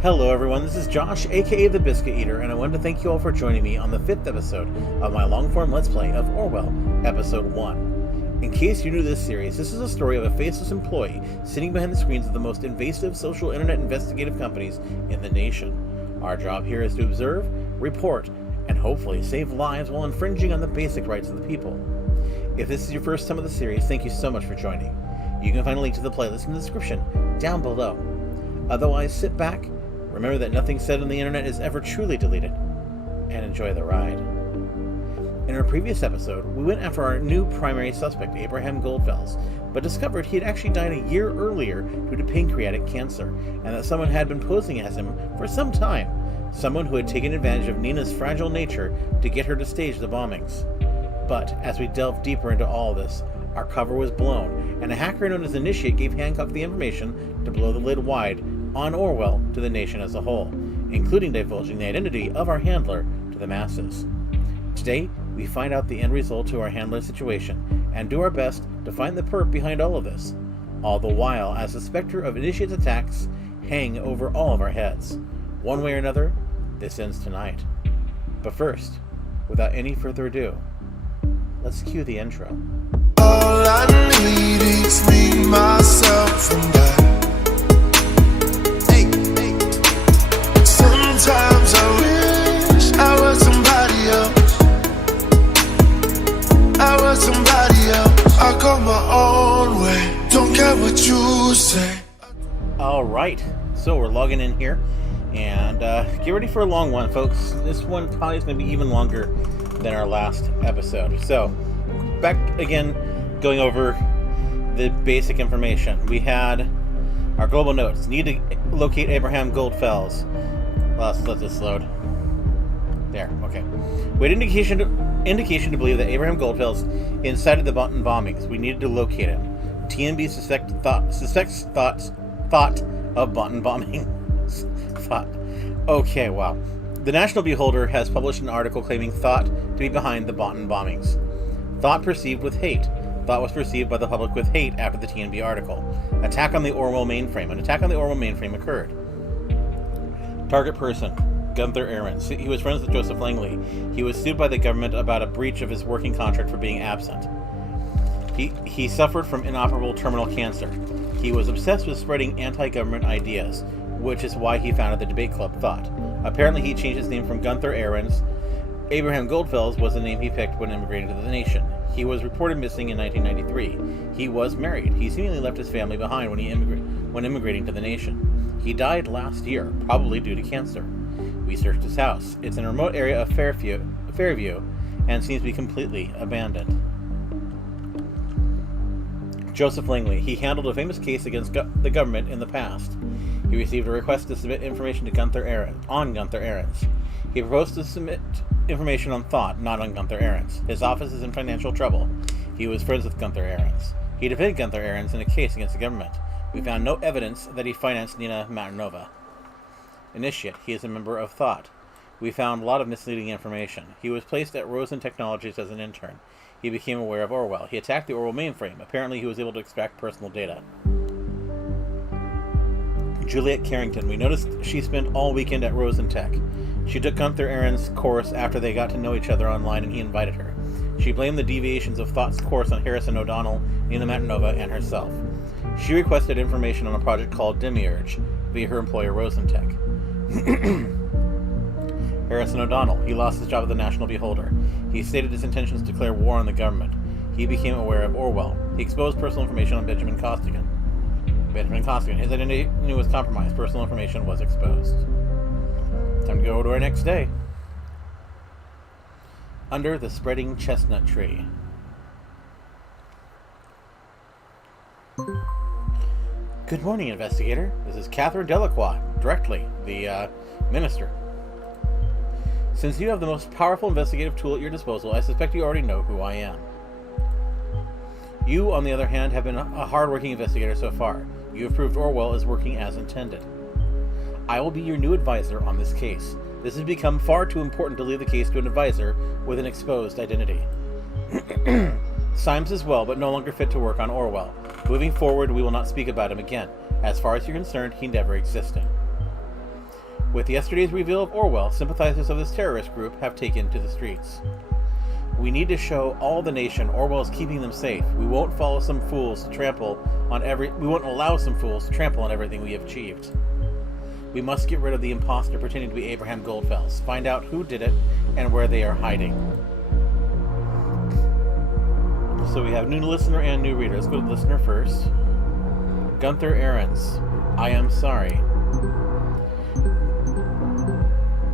Hello everyone, this is Josh, aka the Biscuit Eater, and I wanted to thank you all for joining me on the 5th episode of my long-form Let's Play of Orwell, Episode 1. In case you're new to this series, this is a story of a faceless employee sitting behind the screens of the most invasive social internet investigative companies in the nation. Our job here is to observe, report, and hopefully save lives while infringing on the basic rights of the people. If this is your first time of the series, thank you so much for joining. You can find a link to the playlist in the description down below. Otherwise, sit back, remember that nothing said on the internet is ever truly deleted, and enjoy the ride. In our previous episode, we went after our new primary suspect, Abraham Goldfels, but discovered he had actually died a year earlier due to pancreatic cancer, and that someone had been posing as him for some time, someone who had taken advantage of Nina's fragile nature to get her to stage the bombings. But as we delved deeper into all this, our cover was blown, and a hacker known as Initiate gave Hancock the information to blow the lid wide on Orwell to the nation as a whole, including divulging the identity of our handler to the masses. Today, we find out the end result to our handler's situation, and do our best to find the perp behind all of this, all the while as the specter of Initiate's attacks hang over all of our heads. One way or another, this ends tonight. But first, without any further ado, let's cue the intro. All I need is me, myself, and I. Sometimes I wish I was somebody else. I was somebody else. I go my own way. Don't care what you say. Alright, so we're logging in here. And get ready for a long one, folks. This one probably is going to be even longer than our last episode. So, back again, going over the basic information. We had our global notes. Need to locate Abraham Goldfels. Let's let this load. There, okay. We had indication to believe that Abraham Goldfels incited the Button bombings. We needed to locate him. TNB suspects thought of Button bombings. Thought. Okay, wow. The National Beholder has published an article claiming Thought to be behind the Button bombings. Thought perceived with hate. Thought was perceived by the public with hate after the TNB article. Attack on the Orwell mainframe. An attack on the Orwell mainframe occurred. Target person, Gunther Ahrens. He was friends with Joseph Langley. He was sued by the government about a breach of his working contract for being absent. He suffered from inoperable terminal cancer. He was obsessed with spreading anti-government ideas, which is why he founded the debate club Thought. Apparently he changed his name from Gunther Ahrens. Abraham Goldfels was the name he picked when immigrating to the nation. He was reported missing in 1993. He was married. He seemingly left his family behind when immigrating to the nation. He died last year, probably due to cancer. We searched his house. It's in a remote area of Fairview, and seems to be completely abandoned. Joseph Langley. He handled a famous case against the government in the past. He received a request to submit information to Gunther Ahrens. He proposed to submit information on Thought, not on Gunther Ahrens. His office is in financial trouble. He was friends with Gunther Ahrens. He defended Gunther Ahrens in a case against the government. We found no evidence that he financed Nina Matanova. Initiate. He is a member of Thought. We found a lot of misleading information. He was placed at Rosen Technologies as an intern. He became aware of Orwell. He attacked the Orwell mainframe. Apparently he was able to extract personal data. Juliet Carrington. We noticed she spent all weekend at Rosen Tech. She took Gunther Ahrens' course after they got to know each other online and he invited her. She blamed the deviations of Thought's course on Harrison O'Donnell, Nina Matanova, and herself. She requested information on a project called Demiurge via her employer Rosentech. Harrison O'Donnell. He lost his job at the National Beholder. He stated his intentions to declare war on the government. He became aware of Orwell. He exposed personal information on Benjamin Costigan. His identity was compromised. Personal information was exposed. Time to go to our next day. Under the spreading chestnut tree. Good morning, investigator. This is Catherine Delacroix, directly, the minister. Since you have the most powerful investigative tool at your disposal, I suspect you already know who I am. You, on the other hand, have been a hard-working investigator so far. You have proved Orwell is working as intended. I will be your new advisor on this case. This has become far too important to leave the case to an advisor with an exposed identity. Symes as well, but no longer fit to work on Orwell. Moving forward, we will not speak about him again. As far as you're concerned, he never existed. With yesterday's reveal of Orwell, sympathizers of this terrorist group have taken to the streets. We need to show all the nation Orwell is keeping them safe. We won't allow some fools to trample on everything we have achieved. We must get rid of the imposter pretending to be Abraham Goldfels. Find out who did it and where they are hiding. So we have new listener and new reader. Let's go to listener first. Gunther Ahrens. I am sorry.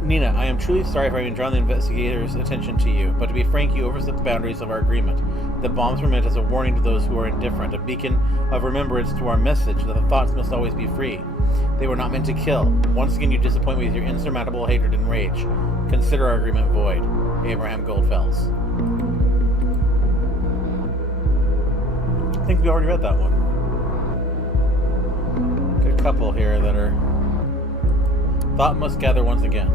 Nina, I am truly sorry for having drawn the investigators' attention to you, but to be frank, you overstepped the boundaries of our agreement. The bombs were meant as a warning to those who are indifferent, a beacon of remembrance to our message that the thoughts must always be free. They were not meant to kill. Once again, you disappoint me with your insurmountable hatred and rage. Consider our agreement void. Abraham Goldfels. I think we already read that one. Got a couple here that are... Thought must gather once again.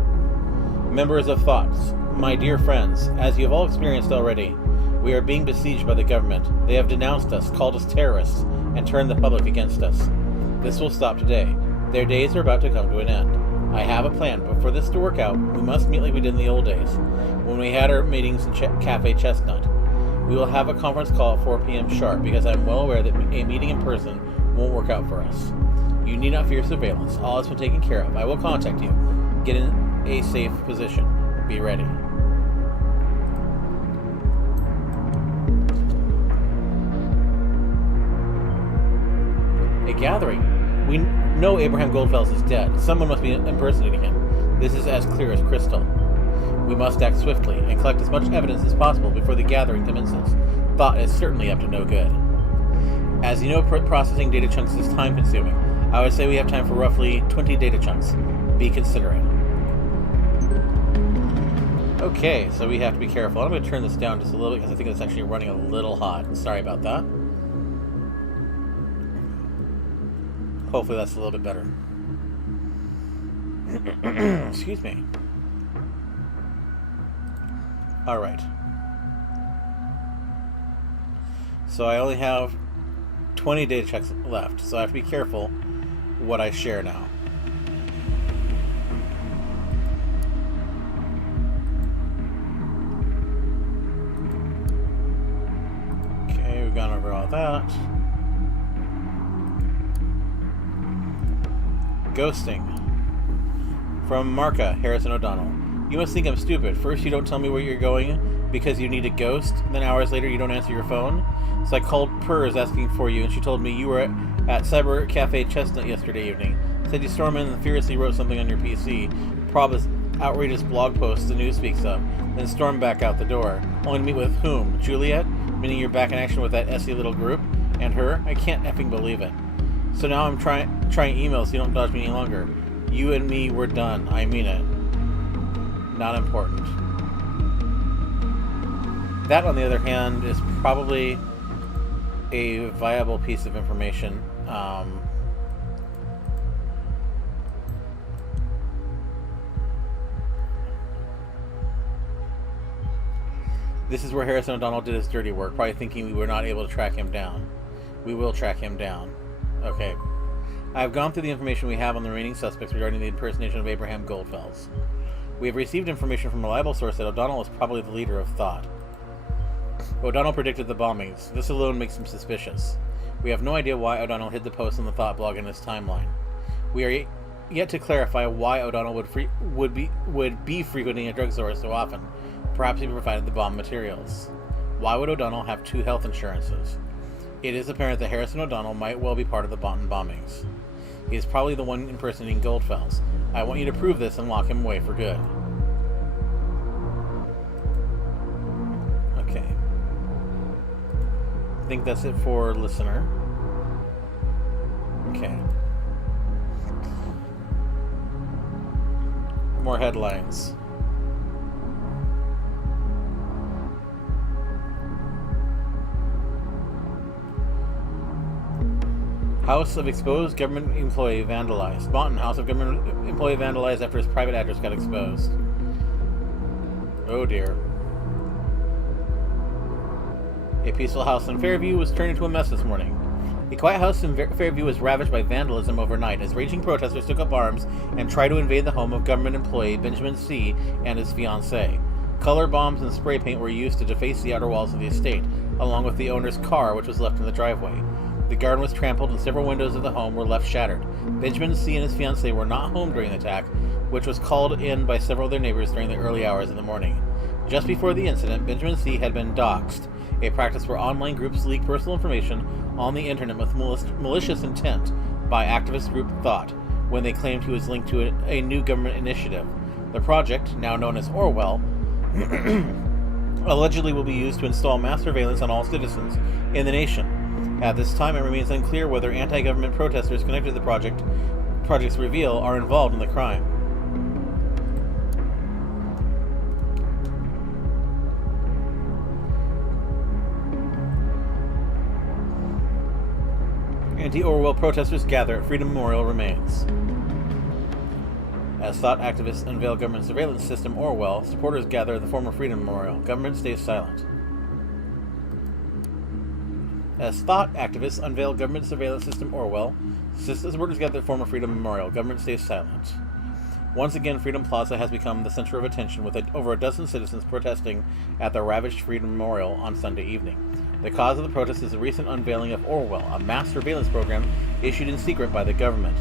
Members of Thoughts, my dear friends, as you have all experienced already, we are being besieged by the government. They have denounced us, called us terrorists, and turned the public against us. This will stop today. Their days are about to come to an end. I have a plan, but for this to work out, we must meet like we did in the old days, when we had our meetings in Cafe Chestnut. We will have a conference call at 4 p.m. sharp, because I am well aware that a meeting in person won't work out for us. You need not fear surveillance. All has been taken care of. I will contact you. Get in a safe position. Be ready. A gathering. We know Abraham Goldfels is dead. Someone must be impersonating him. This is as clear as crystal. We must act swiftly and collect as much evidence as possible before the gathering commences. Thought is certainly up to no good. As you know, processing data chunks is time-consuming. I would say we have time for roughly 20 data chunks. Be considerate. Okay, so we have to be careful. I'm going to turn this down just a little bit because I think it's actually running a little hot. Sorry about that. Hopefully that's a little bit better. Excuse me. Alright. So I only have 20 data checks left, so I have to be careful what I share now. Okay, we've gone over all that. Ghosting. From Marka, Harrison O'Donnell. You must think I'm stupid. First you don't tell me where you're going because you need a ghost, then hours later you don't answer your phone. So I called Purrs asking for you, and she told me you were at Cyber Cafe Chestnut yesterday evening. Said you stormed in and furiously wrote something on your PC, probably outrageous blog posts the news speaks of, then stormed back out the door. Only to meet with whom? Juliet? Meaning you're back in action with that SE little group? And her? I can't effing believe it. So now I'm trying emails so you don't dodge me any longer. You and me, we're done. I mean it. Not important. That, on the other hand, is probably a viable piece of information. This is where Harrison O'Donnell did his dirty work, probably thinking we were not able to track him down. We will track him down. Okay. I have gone through the information we have on the remaining suspects regarding the impersonation of Abraham Goldfels. We have received information from a reliable source that O'Donnell is probably the leader of Thought. O'Donnell predicted the bombings. This alone makes him suspicious. We have no idea why O'Donnell hid the post on the Thought blog in his timeline. We are yet to clarify why O'Donnell would be frequenting a drugstore so often. Perhaps he provided the bomb materials. Why would O'Donnell have two health insurances? It is apparent that Harrison O'Donnell might well be part of the bombings. He is probably the one impersonating Goldfels. I want you to prove this and lock him away for good. Okay. I think that's it for listener. Okay. More headlines. House of exposed government employee vandalized. Bonton, house of government employee vandalized after his private address got exposed. Oh dear. A peaceful house in Fairview was turned into a mess this morning. The quiet house in Fairview was ravaged by vandalism overnight as raging protesters took up arms and tried to invade the home of government employee Benjamin C. and his fiancée. Color bombs and spray paint were used to deface the outer walls of the estate, along with the owner's car, which was left in the driveway. The garden was trampled and several windows of the home were left shattered. Benjamin C. and his fiancée were not home during the attack, which was called in by several of their neighbors during the early hours of the morning. Just before the incident, Benjamin C. had been doxxed, a practice where online groups leak personal information on the internet with malicious intent by activist group Thought, when they claimed he was linked to a new government initiative. The project, now known as Orwell, allegedly will be used to install mass surveillance on all citizens in the nation. At this time, it remains unclear whether anti-government protesters connected to the project's reveal are involved in the crime. Anti-Orwell protesters gather at Freedom Memorial remains. As Thought activists unveil government surveillance system Orwell, supporters gather at the former Freedom Memorial. Government stays silent. As Thought activists unveil government surveillance system Orwell, supporters gather at the former Freedom Memorial. Government stays silent. Once again, Freedom Plaza has become the center of attention, with over a dozen citizens protesting at the ravaged Freedom Memorial on Sunday evening. The cause of the protest is the recent unveiling of Orwell, a mass surveillance program issued in secret by the government.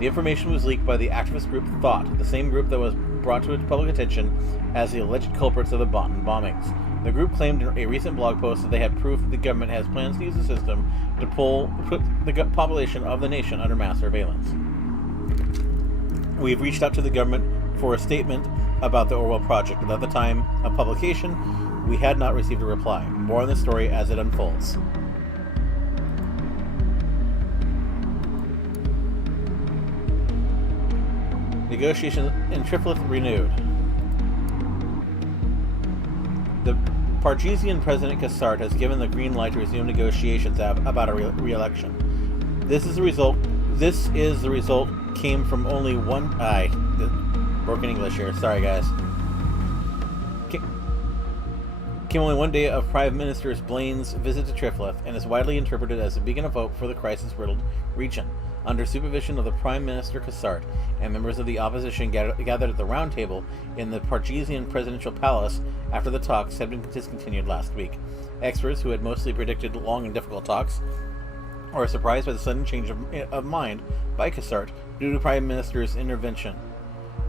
The information was leaked by the activist group Thought, the same group that was brought to public attention as the alleged culprits of the Boston bombings. The group claimed in a recent blog post that they had proof that the government has plans to use the system to put the population of the nation under mass surveillance. We have reached out to the government for a statement about the Orwell project, but at the time of publication, we had not received a reply. More on this story as it unfolds. Negotiations in Triplet renewed. The Pargesian President Cassart has given the green light to resume negotiations about a re-election. This is the result came from only one... broken English here. Sorry, guys. Came only one day of Prime Minister Blaine's visit to Triplet and is widely interpreted as a beacon of hope for the crisis-riddled region. Under supervision of the Prime Minister Cassart and members of the opposition gathered at the round table in the Pargesian presidential palace after the talks had been discontinued last week. Experts who had mostly predicted long and difficult talks are surprised by the sudden change of mind by Cassart due to Prime Minister's intervention.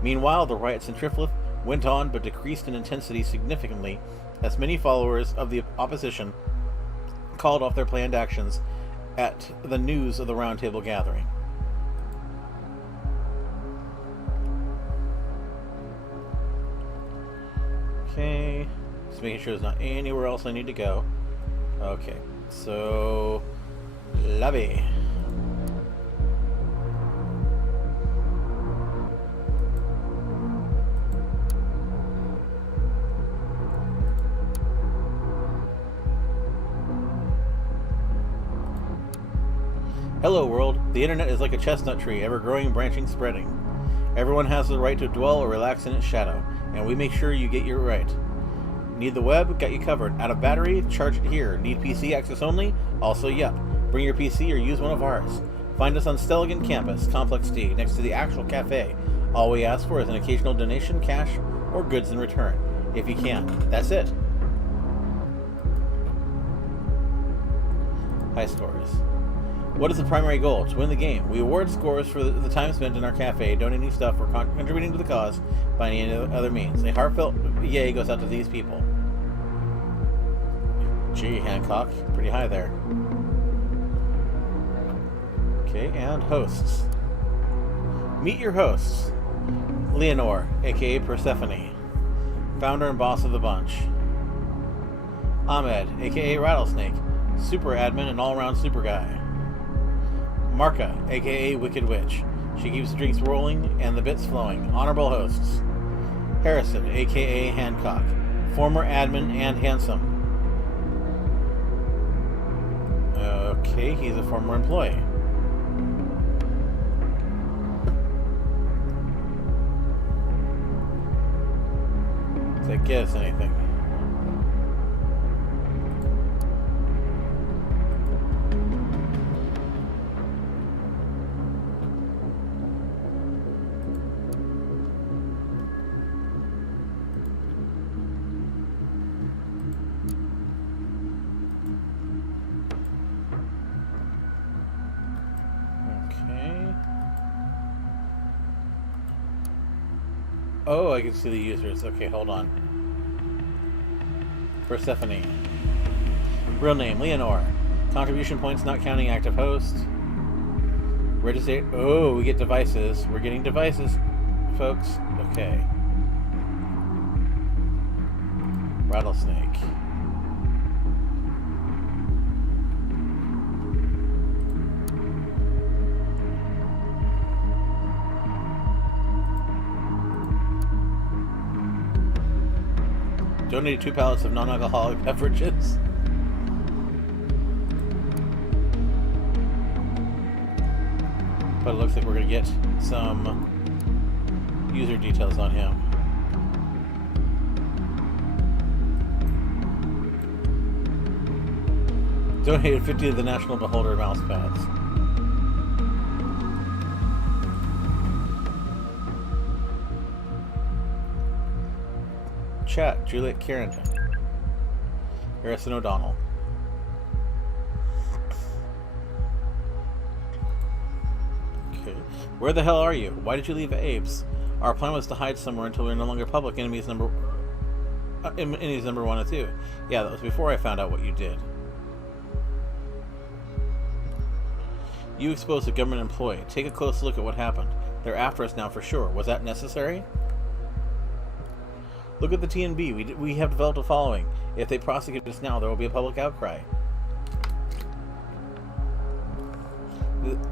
Meanwhile, the riots in Triplet went on but decreased in intensity significantly as many followers of the opposition called off their planned actions at the news of the roundtable gathering. Okay, just making sure there's not anywhere else I need to go. Okay, so lobby. Hello world, the internet is like a chestnut tree, ever growing, branching, spreading. Everyone has the right to dwell or relax in its shadow, and we make sure you get your right. Need the web? Got you covered. Out of battery? Charge it here. Need PC access only? Also, yep. Bring your PC or use one of ours. Find us on Stelligan Campus, Complex D, next to the actual cafe. All we ask for is an occasional donation, cash, or goods in return. If you can. That's it. High scores. What is the primary goal? To win the game. We award scores for the time spent in our cafe, donating stuff, or contributing to the cause by any other means. A heartfelt yay goes out to these people. Gee, Hancock, pretty high there. Okay, and hosts. Meet your hosts. Leonore, aka Persephone, founder and boss of the bunch. Ahmed, aka Rattlesnake, super admin and all-around super guy. Marka, aka Wicked Witch. She keeps the drinks rolling and the bits flowing. Honorable hosts. Harrison, aka Hancock. Former admin and handsome. Okay, he's a former employee. Does that get us anything? Oh, I can see the users. Okay, hold on. Persephone. Real name, Leonore. Contribution points not counting active host. Register. Oh, we get devices. We're getting devices, folks. Okay. Rattlesnake. Donated 2 pallets of non-alcoholic beverages. But it looks like we're going to get some user details on him. Donated 50 of the National Beholder mouse pads. Chat, Juliet Carrington. Harrison O'Donnell. Okay. Where the hell are you? Why did you leave Abe's? Our plan was to hide somewhere until we were no longer public enemies number 1 and 2. Yeah, that was before I found out what you did. You exposed a government employee. Take a close look at what happened. They're after us now for sure. Was that necessary? Look at the TNB. We have developed a following. If they prosecute us now, there will be a public outcry.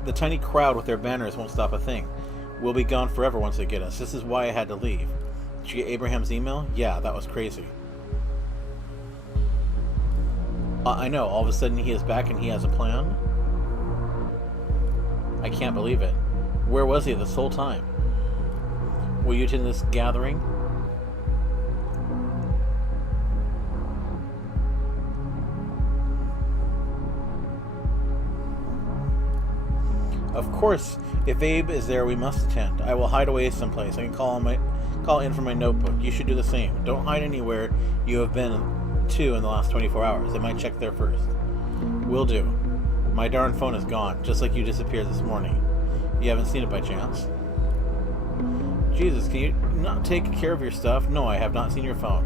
The tiny crowd with their banners won't stop a thing. We'll be gone forever once they get us. This is why I had to leave. Did you get Abraham's email? Yeah, that was crazy. I know. All of a sudden he is back and he has a plan? I can't believe it. Where was he this whole time? Were you attending this gathering? Of course, if Abe is there, we must attend. I will hide away someplace. I can call in from my notebook. You should do the same. Don't hide anywhere you have been to in the last 24 hours. They might check there first. Will do. My darn phone is gone, just like you disappeared this morning. You haven't seen it by chance? Jesus, can you not take care of your stuff? No, I have not seen your phone.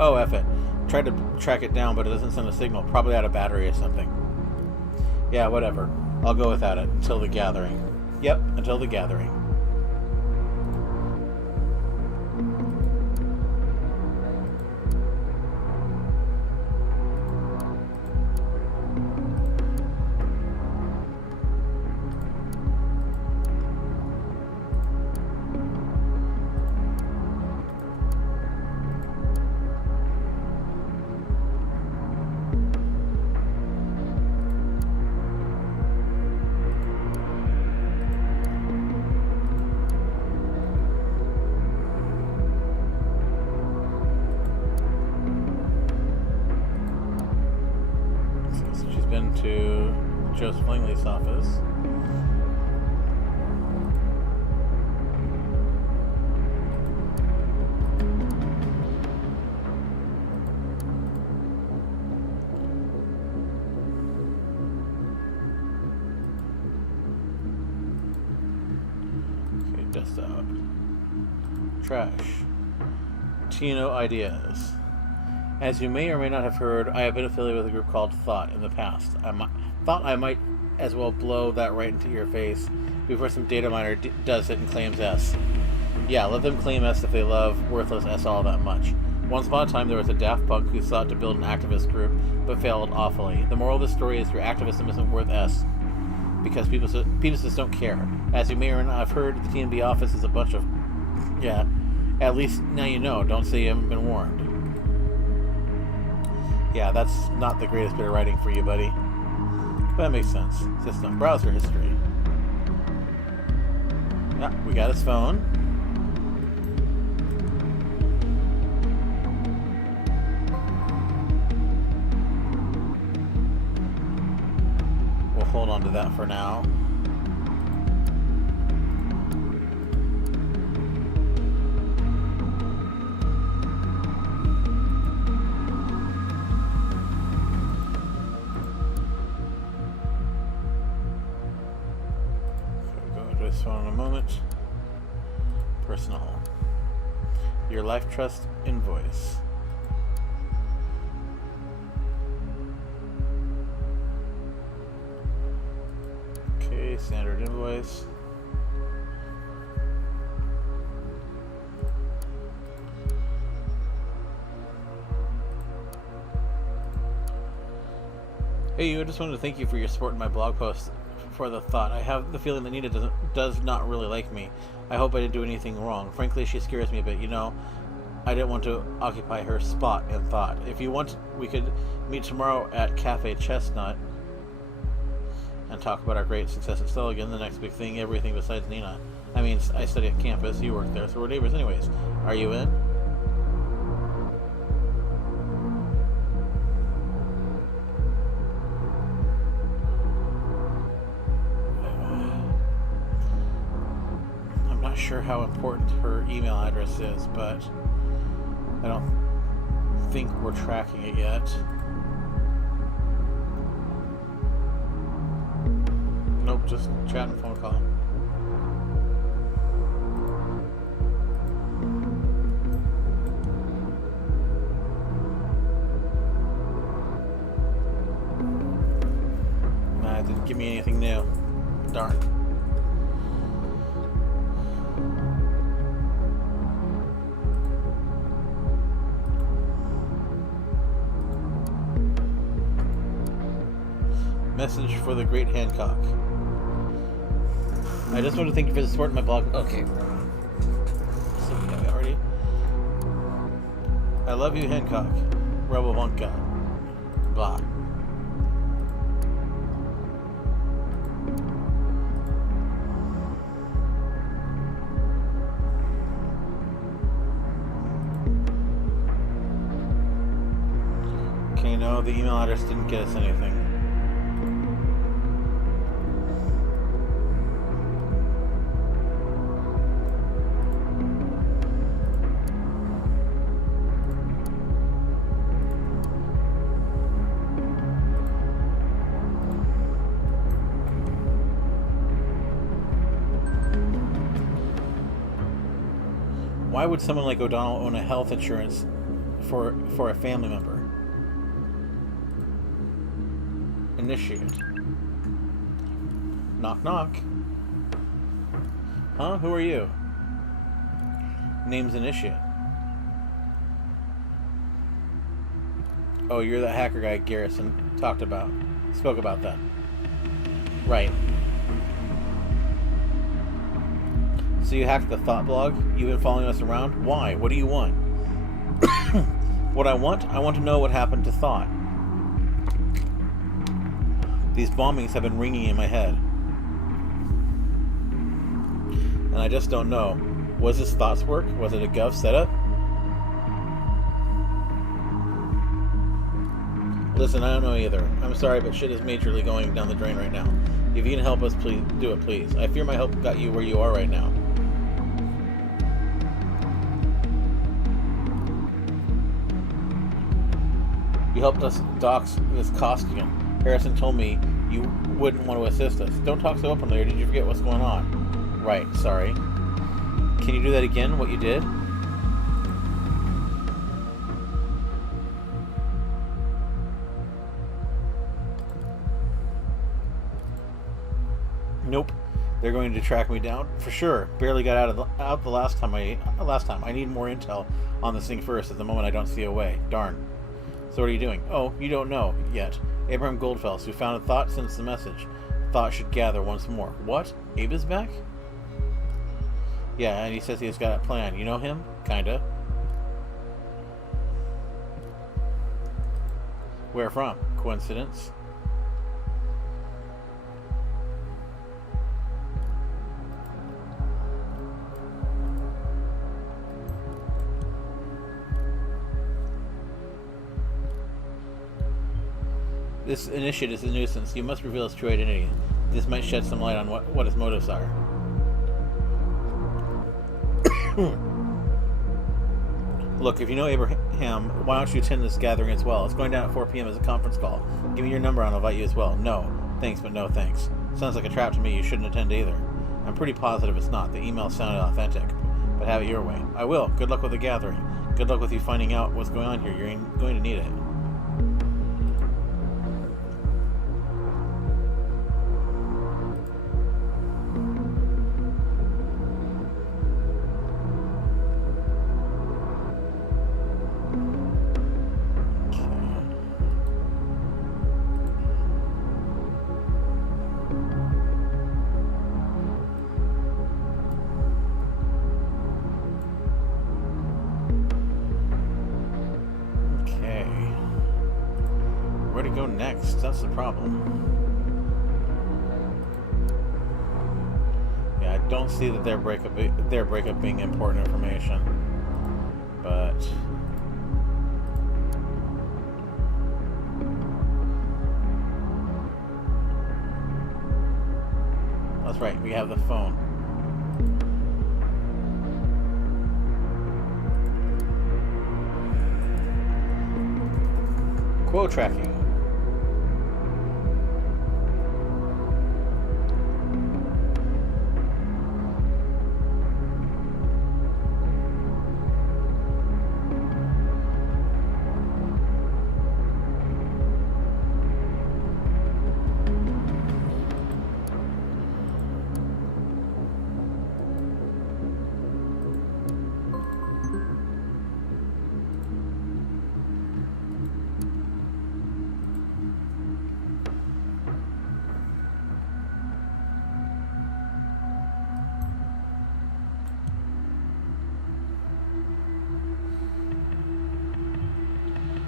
Oh, F it. Tried to track it down, but it doesn't send a signal. Probably out of battery or something. Yeah, whatever. I'll go without it until the gathering. Yep, until the gathering. To Joseph Langley's office. Okay, desktop. Trash. Tino ideas. As you may or may not have heard, I have been affiliated with a group called Thought in the past. Thought I might as well blow that right into your face before some data miner does it and claims S. Yeah, let them claim S if they love worthless S all that much. Once upon a time, there was a daft punk who sought to build an activist group, but failed awfully. The moral of the story is your activism isn't worth S, because people just don't care. As you may or may not have heard, the TNB office is a bunch of... Yeah, at least now you know. Don't say you haven't been warned. Yeah, that's not the greatest bit of writing for you, buddy. But that makes sense. System. Browser history. Yeah, we got his phone. We'll hold on to that for now. this phone in a moment. Personal. Your life trust invoice. Okay, standard invoice. Hey, I just wanted to thank you for your support in my blog post for the thought. I have the feeling that Nina does not really like me. I hope I didn't do anything wrong. Frankly, she scares me a bit. You know, I didn't want to occupy her spot in thought. If you want, we could meet tomorrow at Cafe Chestnut and talk about our great success at Stelligan, the next big thing, everything besides Nina. I mean, I study at campus, you work there, so we're neighbors anyways. Are you in? Sure how important her email address is, but I don't think we're tracking it yet. Nope, just chat and phone call. Nah, it didn't give me anything new. Darn. Message for the great Hancock. I just want to thank you for the support in my blog. Okay. So we have it already. I love you, Hancock. Rebel Vonka. Blah. Okay, no, the email address didn't get us anything. Why would someone like O'Donnell own a health insurance for a family member? Initiate. Knock knock. Huh? Who are you? Name's Initiate. Oh, you're that hacker guy Garrison spoke about that. Right. So you hacked the Thought blog? You've been following us around? Why? What do you want? What I want to know what happened to Thought. These bombings have been ringing in my head. And I just don't know. Was this Thought's work? Was it a Gov setup? Listen, I don't know either. I'm sorry, but shit is majorly going down the drain right now. If you can help us, please do it, please. I fear my help got you where you are right now. You helped us dox this costume. Harrison told me you wouldn't want to assist us. Don't talk so openly, or did you forget what's going on? Right, sorry. Can you do that again, what you did? Nope. They're going to track me down for sure. Barely got out the last time. I need more intel on this thing first. At the moment, I don't see a way. Darn. So what are you doing? Oh, you don't know yet. Abraham Goldfels, who founded Thought, sends the message. Thought should gather once more. What? Abe is back? Yeah, and he says he has got a plan. You know him? Kinda. Where from? Coincidence? This initiate is a nuisance. You must reveal his true identity. This might shed some light on what his motives are. Look, if you know Abraham, why don't you attend this gathering as well? It's going down at 4 p.m. as a conference call. Give me your number and I'll invite you as well. No, thanks, but no thanks. Sounds like a trap to me. You shouldn't attend either. I'm pretty positive it's not. The email sounded authentic. But have it your way. I will. Good luck with the gathering. Good luck with you finding out what's going on here. You're going to need it. Go next. That's the problem. Yeah, I don't see that their breakup being important information, but that's right. We have the phone. Quote tracking.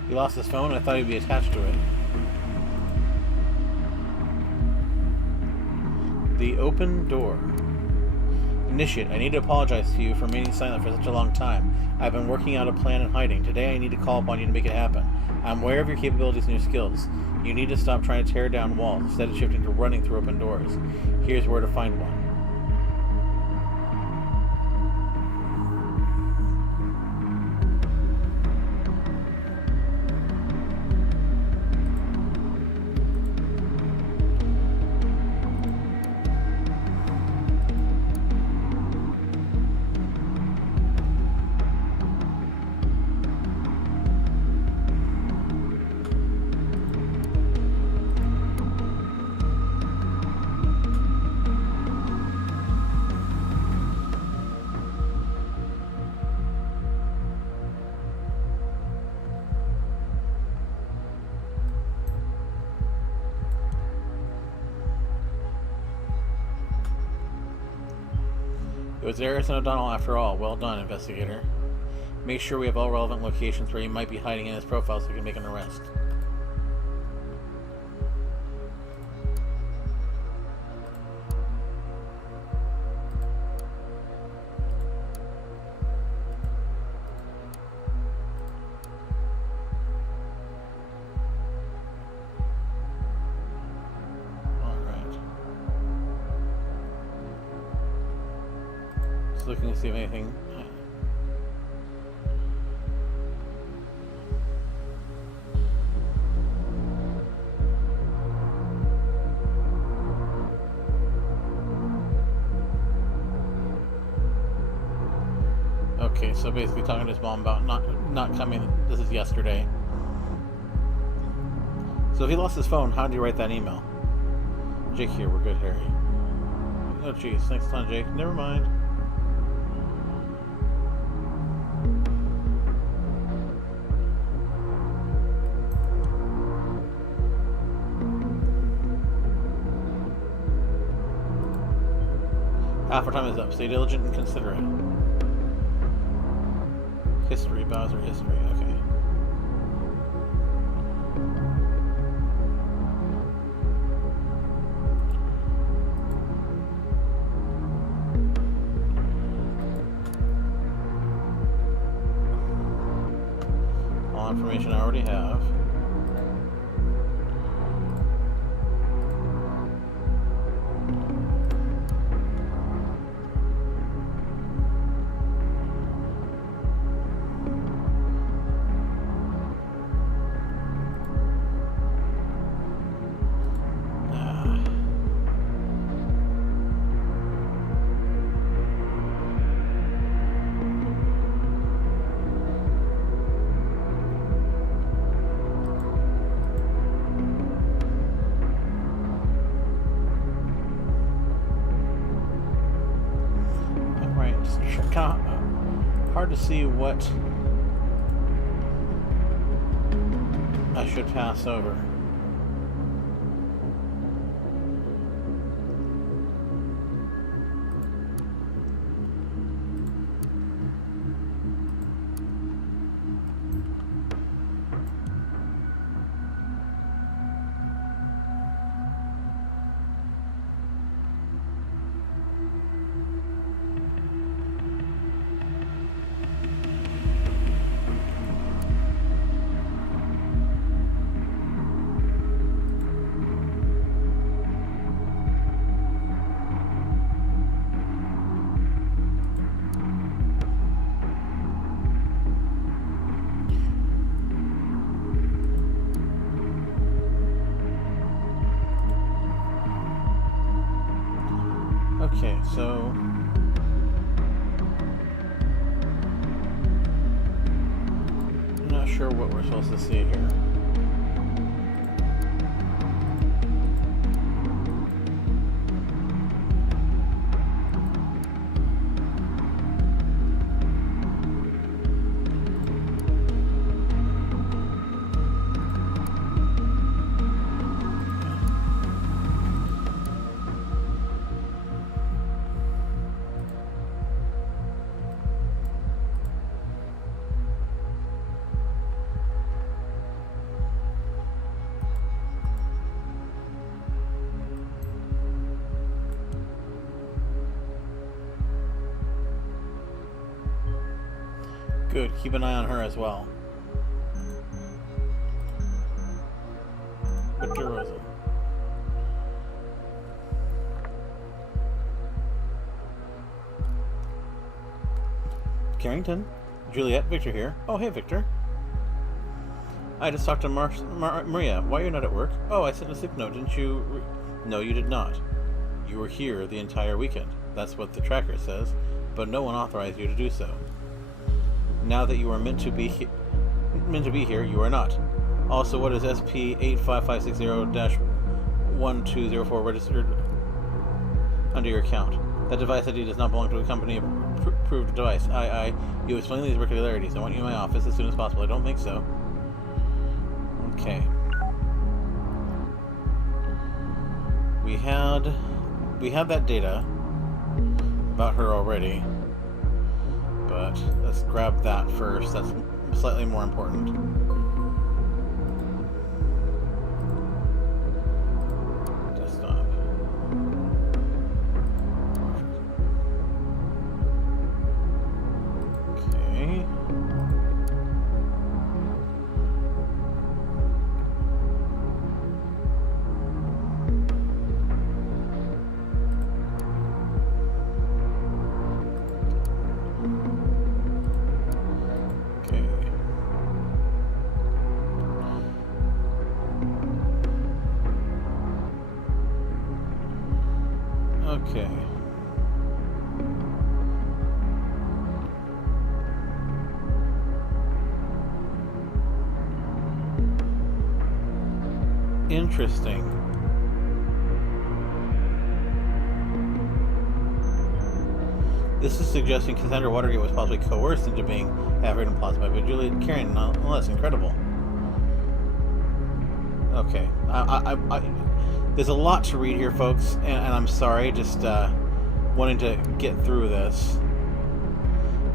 He lost his phone. I thought he'd be attached to it. The open door. Initiate, I need to apologize to you for remaining silent for such a long time. I've been working out a plan in hiding. Today I need to call upon you to make it happen. I'm aware of your capabilities and your skills. You need to stop trying to tear down walls instead of shifting to running through open doors. Here's where to find one. It was Eris and O'Donnell after all. Well done, investigator. Make sure we have all relevant locations where he might be hiding in his profile so we can make an arrest. Looking to see if anything. Okay, so basically talking to his mom about not coming. This is yesterday. So if he lost his phone, how did he write that email? Jake here, we're good, Harry. Oh jeez, thanks a ton, Jake. Never mind. Half our time is up. Stay diligent and considerate. History, Bowser history. Okay. All information I already have. kind of hard to see what I should pass over. Okay, so I'm not sure what we're supposed to see here. Good, keep an eye on her as well. Victor Rosa. Carrington? Juliet, Victor here. Oh, hey, Victor. I just talked to Maria. Why you're not at work? Oh, I sent a sick note, didn't you? No, you did not. You were here the entire weekend. That's what the tracker says, but no one authorized you to do so. Now that you are meant to be here, you are not. Also, what is SP85560-1204 registered under your account? That device ID does not belong to a company approved device. You explain these irregularities. I want you in my office as soon as possible. I don't think so. Okay. We had that data about her already. But let's grab that first. That's slightly more important. Desktop. Okay. Okay. Interesting. This is suggesting Cassandra Watergate was possibly coerced into being half-heard and plausible by Juliet Carrington. Nonetheless, incredible. Okay. There's a lot to read here, folks, and I'm sorry, just wanting to get through this.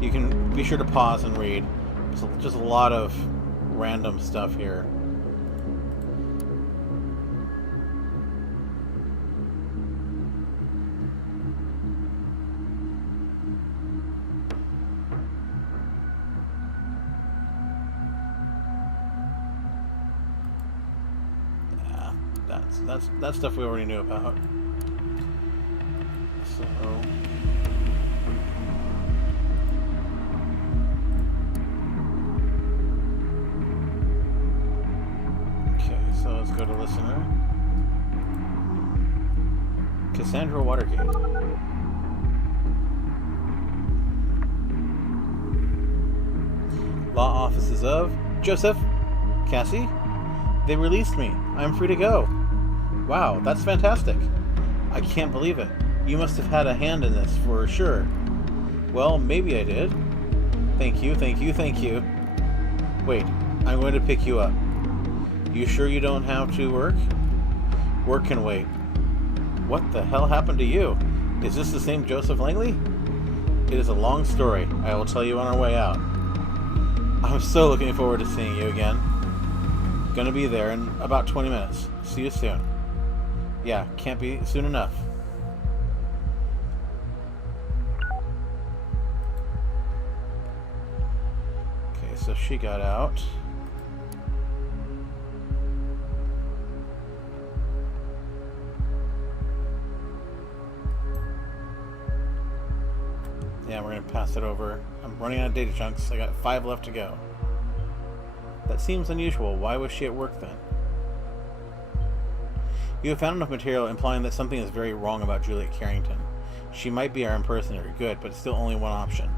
You can be sure to pause and read. There's just a lot of random stuff here. That's stuff we already knew about. So okay, so let's go to listener. Cassandra Watergate. Law offices of Joseph, Cassie. They released me. I'm free to go. Wow, that's fantastic. I can't believe it. You must have had a hand in this for sure. Well, maybe I did. Thank you, thank you, thank you. Wait, I'm going to pick you up. You sure you don't have to work? Work can wait. What the hell happened to you? Is this the same Joseph Langley? It is a long story. I will tell you on our way out. I'm so looking forward to seeing you again. Gonna be there in about 20 minutes. See you soon. Yeah, can't be soon enough. Okay, so she got out. Yeah, we're going to pass it over. I'm running out of data chunks. I got 5 left to go. That seems unusual. Why was she at work then? You have found enough material implying that something is very wrong about Juliet Carrington. She might be our impersonator. Good, but it's still only one option.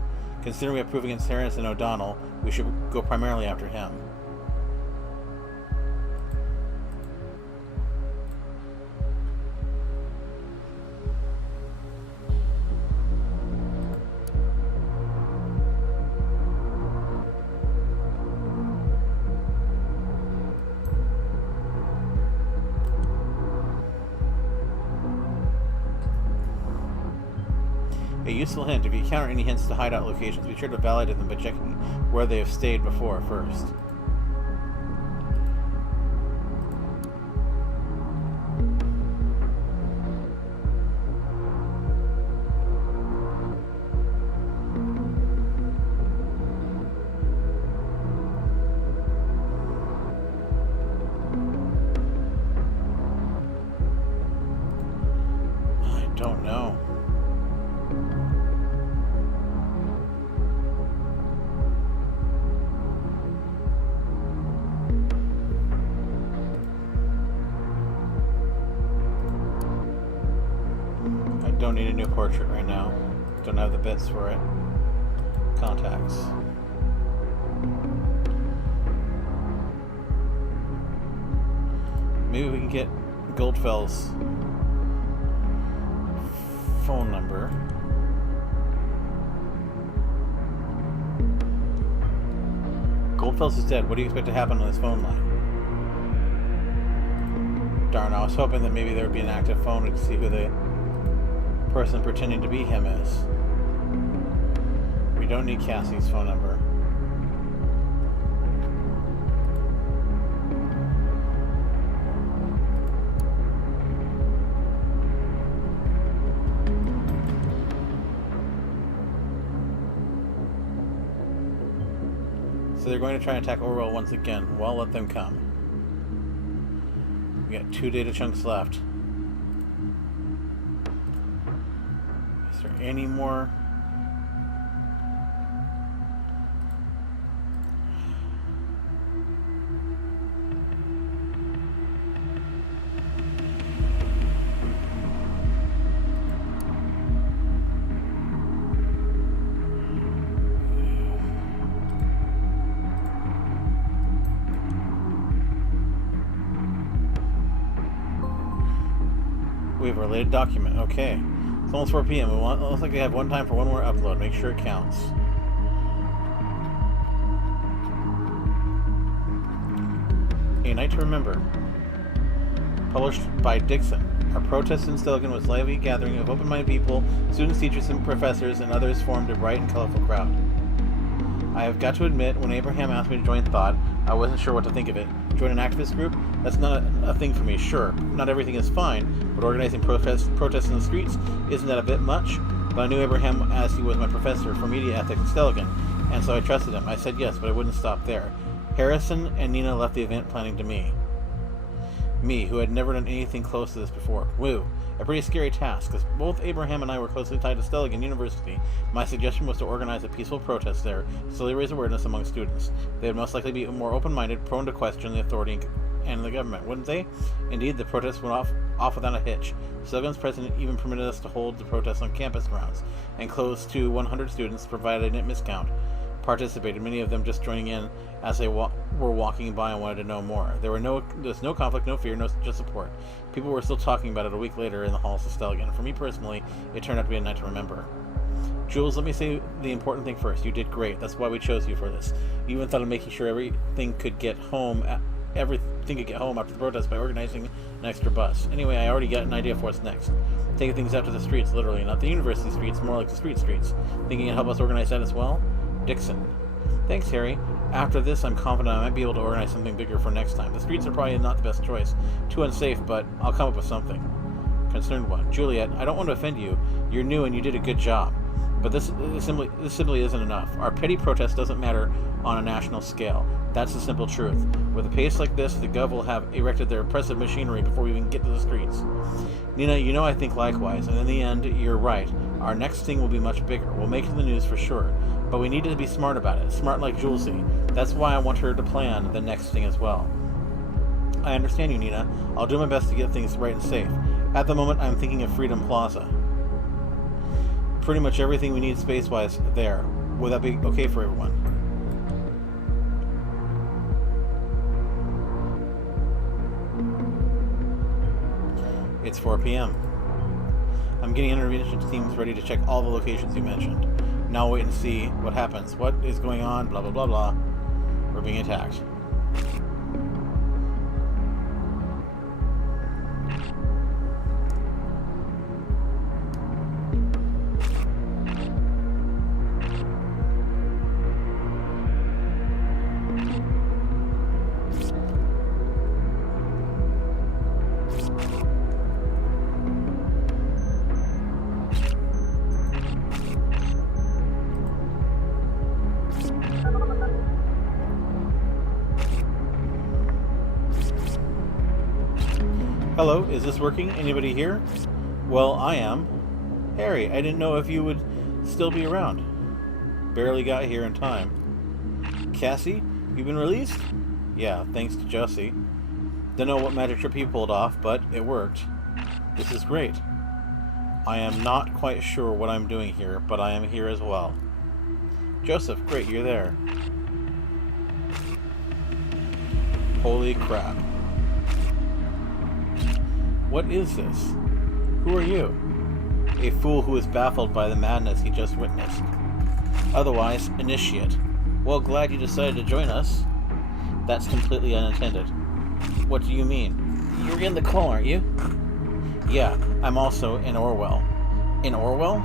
Considering we have proof against Harrison and O'Donnell, we should go primarily after him. A useful hint: if you encounter any hints to hideout locations, be sure to validate them by checking where they have stayed before first. I don't know. Don't need a new portrait right now. Don't have the bits for it. Contacts. Maybe we can get Goldfell's phone number. Goldfell's is dead. What do you expect to happen on his phone line? Darn, I was hoping that maybe there would be an active phone to see who the person pretending to be him is. We don't need Cassie's phone number. So they're going to try and attack Orwell once again. Well, let them come. We got 2 data chunks left. Is there any more? We have a related document. Okay. It's almost 4 p.m. It looks like we have one time for one more upload. Make sure it counts. A Night to Remember. Published by Dixon. Our protest in Stilgan was a lively gathering of open-minded people, students, teachers, and professors, and others formed a bright and colorful crowd. I have got to admit, when Abraham asked me to join Thought, I wasn't sure what to think of it. Join an activist group? That's not a thing for me, sure. Not everything is fine, but organizing protests in the streets, isn't that a bit much? But I knew Abraham as he was my professor for media ethics at Stelligan, and so I trusted him. I said yes, but I wouldn't stop there. Harrison and Nina left the event planning to me. Me, who had never done anything close to this before. Woo. A pretty scary task, because both Abraham and I were closely tied to Stelligan University. My suggestion was to organize a peaceful protest there, to slowly raise awareness among students. They would most likely be more open-minded, prone to question the authority and the government, wouldn't they? Indeed, the protest went off without a hitch. Stelligan's president even permitted us to hold the protest on campus grounds, and close to 100 students, provided a miscount, participated, many of them just joining in as they were walking by and wanted to know more. There was no conflict, no fear, just support. People were still talking about it a week later in the halls of Stelligan. For me personally, it turned out to be a night to remember. Jules, let me say the important thing first. You did great. That's why we chose you for this. You even thought of making sure everything could get home after the protest by organizing an extra bus. Anyway, I already got an idea for what's next. Taking things out to the streets, literally, not the university streets, more like the streets. Thinking it'd help us organize that as well? Dixon. Thanks, Harry. After this, I'm confident I might be able to organize something bigger for next time. The streets are probably not the best choice. Too unsafe, but I'll come up with something. Concerned one. Juliet, I don't want to offend you. You're new and you did a good job. But this simply isn't enough. Our petty protest doesn't matter on a national scale. That's the simple truth. With a pace like this, the Gov will have erected their oppressive machinery before we even get to the streets. Nina, you know I think likewise, and in the end, you're right. Our next thing will be much bigger. We'll make it in the news for sure. But we need to be smart about it. Smart like Julesy. That's why I want her to plan the next thing as well. I understand you, Nina. I'll do my best to get things right and safe. At the moment, I'm thinking of Freedom Plaza. Pretty much everything we need space-wise there. Would that be okay for everyone? It's 4 p.m. I'm getting intervention teams ready to check all the locations you mentioned. Now wait and see what happens. What is going on? Blah, blah, blah, blah. We're being attacked. Hello, is this working? Anybody here? Well, I am. Harry, I didn't know if you would still be around. Barely got here in time. Cassie, you been released? Yeah, thanks to Jussie. Don't know what magic trick he pulled off, but it worked. This is great. I am not quite sure what I'm doing here, but I am here as well. Joseph, great, you're there. Holy crap. What is this? Who are you? A fool who is baffled by the madness he just witnessed. Otherwise, initiate. Well, glad you decided to join us. That's completely unintended. What do you mean? You're in the call, aren't you? Yeah, I'm also in Orwell. In Orwell?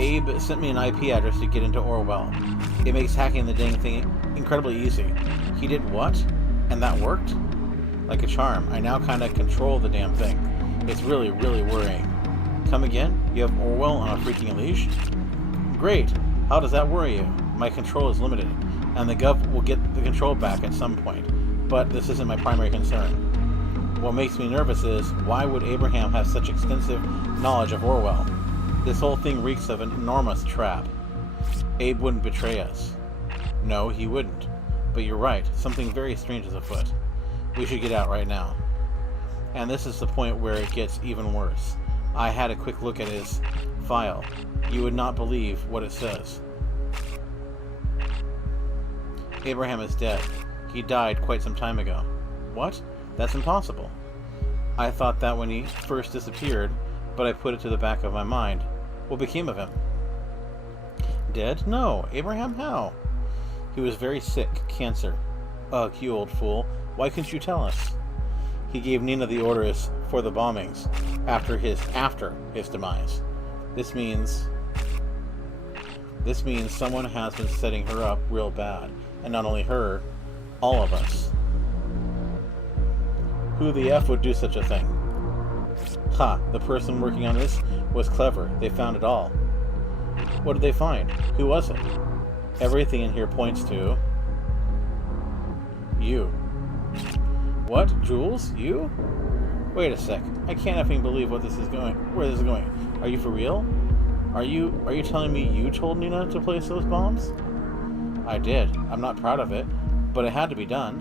Abe sent me an IP address to get into Orwell. It makes hacking the dang thing incredibly easy. He did what? And that worked? Like a charm. I now kind of control the damn thing. It's really, really worrying. Come again? You have Orwell on a freaking leash? Great. How does that worry you? My control is limited, and the Gov will get the control back at some point. But this isn't my primary concern. What makes me nervous is, why would Abraham have such extensive knowledge of Orwell? This whole thing reeks of an enormous trap. Abe wouldn't betray us. No, he wouldn't. But you're right. Something very strange is afoot. We should get out right now. And this is the point where it gets even worse. I had a quick look at his file. You would not believe what it says. Abraham is dead. He died quite some time ago. What? That's impossible. I thought that when he first disappeared, but I put it to the back of my mind. What became of him? Dead? No. Abraham, how? He was very sick. Cancer. Ugh, you old fool. Why couldn't you tell us? He gave Nina the orders for the bombings after his demise. This means someone has been setting her up real bad. And not only her, all of us. Who the F would do such a thing? Ha, the person working on this was clever. They found it all. What did they find? Who was it? Everything in here points to... you. What? Jules? You? Wait a sec. I can't effing believe where this is going. Are you for real? Are you telling me you told Nina to place those bombs? I did. I'm not proud of it, but it had to be done.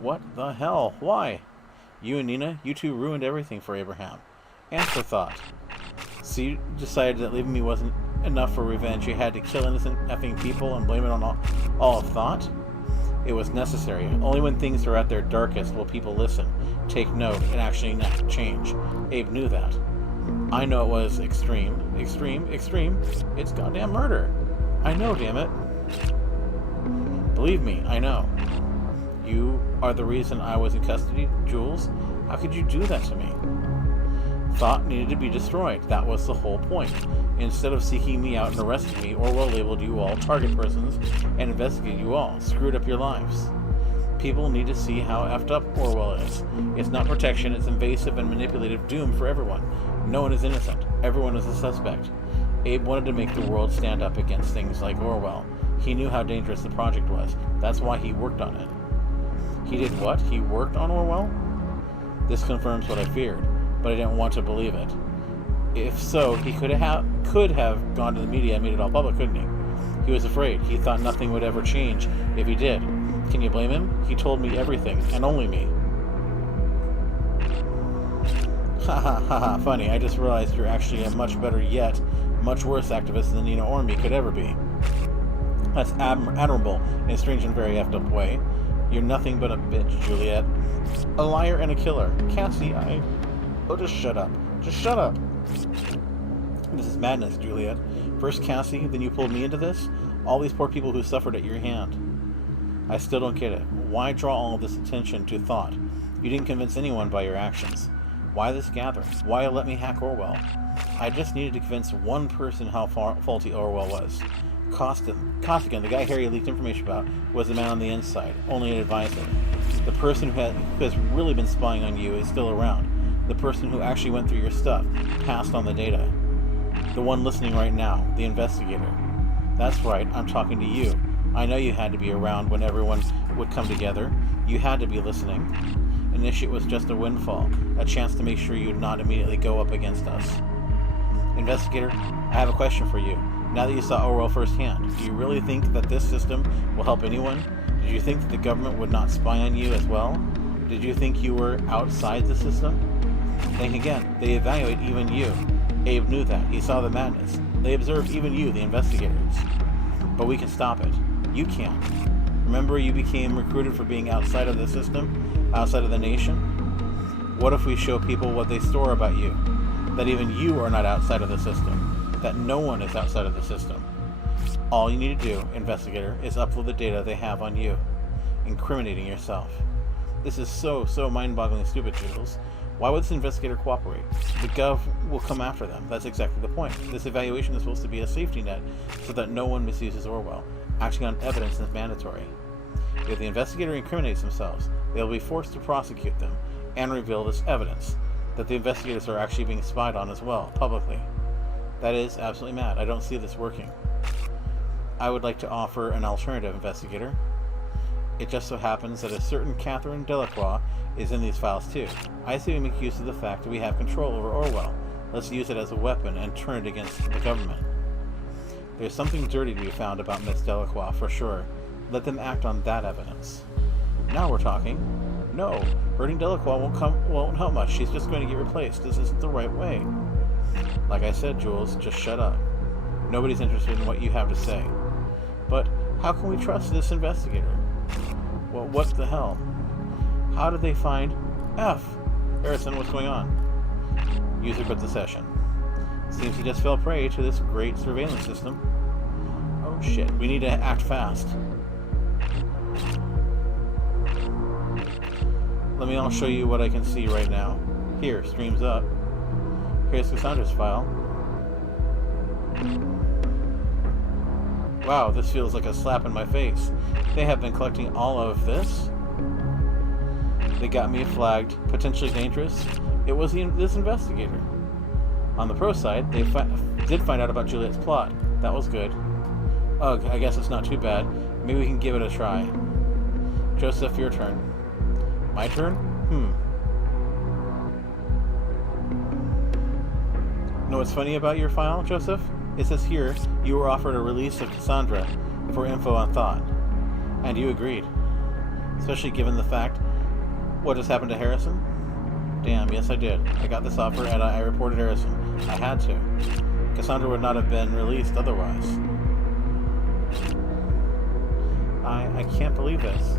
What the hell? Why? You and Nina, you two ruined everything for Abraham. And for Thought. So you decided that leaving me wasn't enough for revenge. You had to kill innocent effing people and blame it on all of Thought? It was necessary. Only when things are at their darkest will people listen, take note, and actually enact change. Abe knew that. I know it was extreme. It's goddamn murder. I know, damn it. Believe me, I know. You are the reason I was in custody, Jules. How could you do that to me? Thought needed to be destroyed. That was the whole point. Instead of seeking me out and arresting me, Orwell labeled you all target persons and investigated you all. Screwed up your lives. People need to see how effed up Orwell is. It's not protection, it's invasive and manipulative doom for everyone. No one is innocent. Everyone is a suspect. Abe wanted to make the world stand up against things like Orwell. He knew how dangerous the project was. That's why he worked on it. He did what? He worked on Orwell? This confirms what I feared, but I didn't want to believe it. If so, he could have gone to the media and made it all public, couldn't he? He was afraid. He thought nothing would ever change if he did. Can you blame him? He told me everything, and only me. Ha ha ha ha, funny. I just realized you're actually a much better yet, much worse activist than Nina or me could ever be. That's admirable in a strange and very effed up way. You're nothing but a bitch, Juliet. A liar and a killer. Cassie, Oh, just shut up. Just shut up. This is madness, Juliet. First Cassie, then you pulled me into this? All these poor people who suffered at your hand. I still don't get it. Why draw all of this attention to thought? You didn't convince anyone by your actions. Why this gathering? Why let me hack Orwell? I just needed to convince one person how faulty Orwell was. Costigan, the guy Harry leaked information about, was the man on the inside, only an advisor. The person who has really been spying on you is still around. The person who actually went through your stuff, passed on the data. The one listening right now, the investigator. That's right, I'm talking to you. I know you had to be around when everyone would come together. You had to be listening. Initiate was just a windfall, a chance to make sure you'd not immediately go up against us. Investigator, I have a question for you. Now that you saw Orwell firsthand, do you really think that this system will help anyone? Did you think that the government would not spy on you as well? Did you think you were outside the system? Think again. They evaluate even you. Abe knew that. He saw the madness. They observed even you, the investigators. But we can stop it. You can't. Remember you became recruited for being outside of the system? Outside of the nation? What if we show people what they store about you? That even you are not outside of the system. That no one is outside of the system. All you need to do, investigator, is upload the data they have on you, incriminating yourself. This is so mind-bogglingly stupid, Jules. Why would this investigator cooperate? The Gov will come after them. That's exactly the point. This evaluation is supposed to be a safety net so that no one misuses Orwell. Acting on evidence is mandatory. If the investigator incriminates themselves, they will be forced to prosecute them and reveal this evidence, that the investigators are actually being spied on as well, publicly. That is absolutely mad. I don't see this working. I would like to offer an alternative, investigator. It just so happens that a certain Catherine Delacroix is in these files too. I say we make use of the fact that we have control over Orwell. Let's use it as a weapon and turn it against the government. There's something dirty to be found about Miss Delacroix for sure. Let them act on that evidence. Now we're talking. No, hurting Delacroix won't help much. She's just going to get replaced. This isn't the right way. Like I said, Jules, just shut up. Nobody's interested in what you have to say. But how can we trust this investigator? Well, what the hell? How did they find F? Harrison, what's going on? User quit the session. Seems he just fell prey to this great surveillance system. Oh shit, we need to act fast. Let me all show you what I can see right now. Here, streams up. Here's Cassandra's file. Wow, this feels like a slap in my face. They have been collecting all of this. They got me flagged, potentially dangerous. It was this investigator. On the pro side, they did find out about Juliet's plot. That was good. Ugh, I guess it's not too bad. Maybe we can give it a try. Joseph, your turn. My turn? Know what's funny about your file, Joseph? It says here, you were offered a release of Cassandra for info on thought. And you agreed. Especially given the fact, what just happened to Harrison? Damn, yes I did. I got this offer and I reported Harrison. I had to. Cassandra would not have been released otherwise. I can't believe this.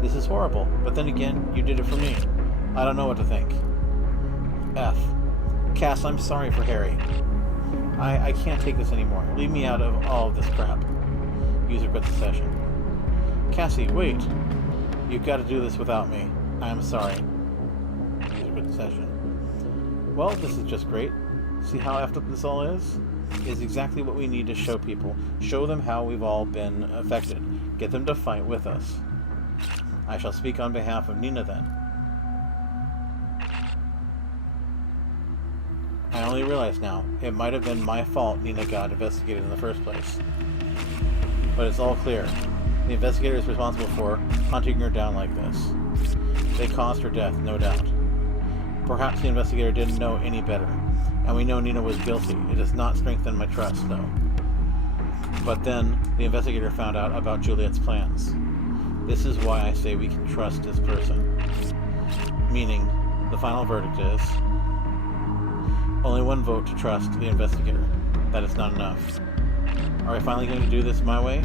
This is horrible. But then again, you did it for me. I don't know what to think. F. Cass, I'm sorry for Harry. I can't take this anymore. Leave me out of all of this crap. User quit the session. Cassie, wait. You've got to do this without me. I am sorry. User quit the session. Well, this is just great. See how effed up this all is? It's exactly what we need to show people. Show them how we've all been affected. Get them to fight with us. I shall speak on behalf of Nina then. I only realize now, it might have been my fault Nina got investigated in the first place. But it's all clear. The investigator is responsible for hunting her down like this. They caused her death, no doubt. Perhaps the investigator didn't know any better, and we know Nina was guilty. It does not strengthen my trust, though. But then, the investigator found out about Juliet's plans. This is why I say we can trust this person. Meaning, the final verdict is... only one vote to trust the investigator. That is not enough. Are we finally going to do this my way?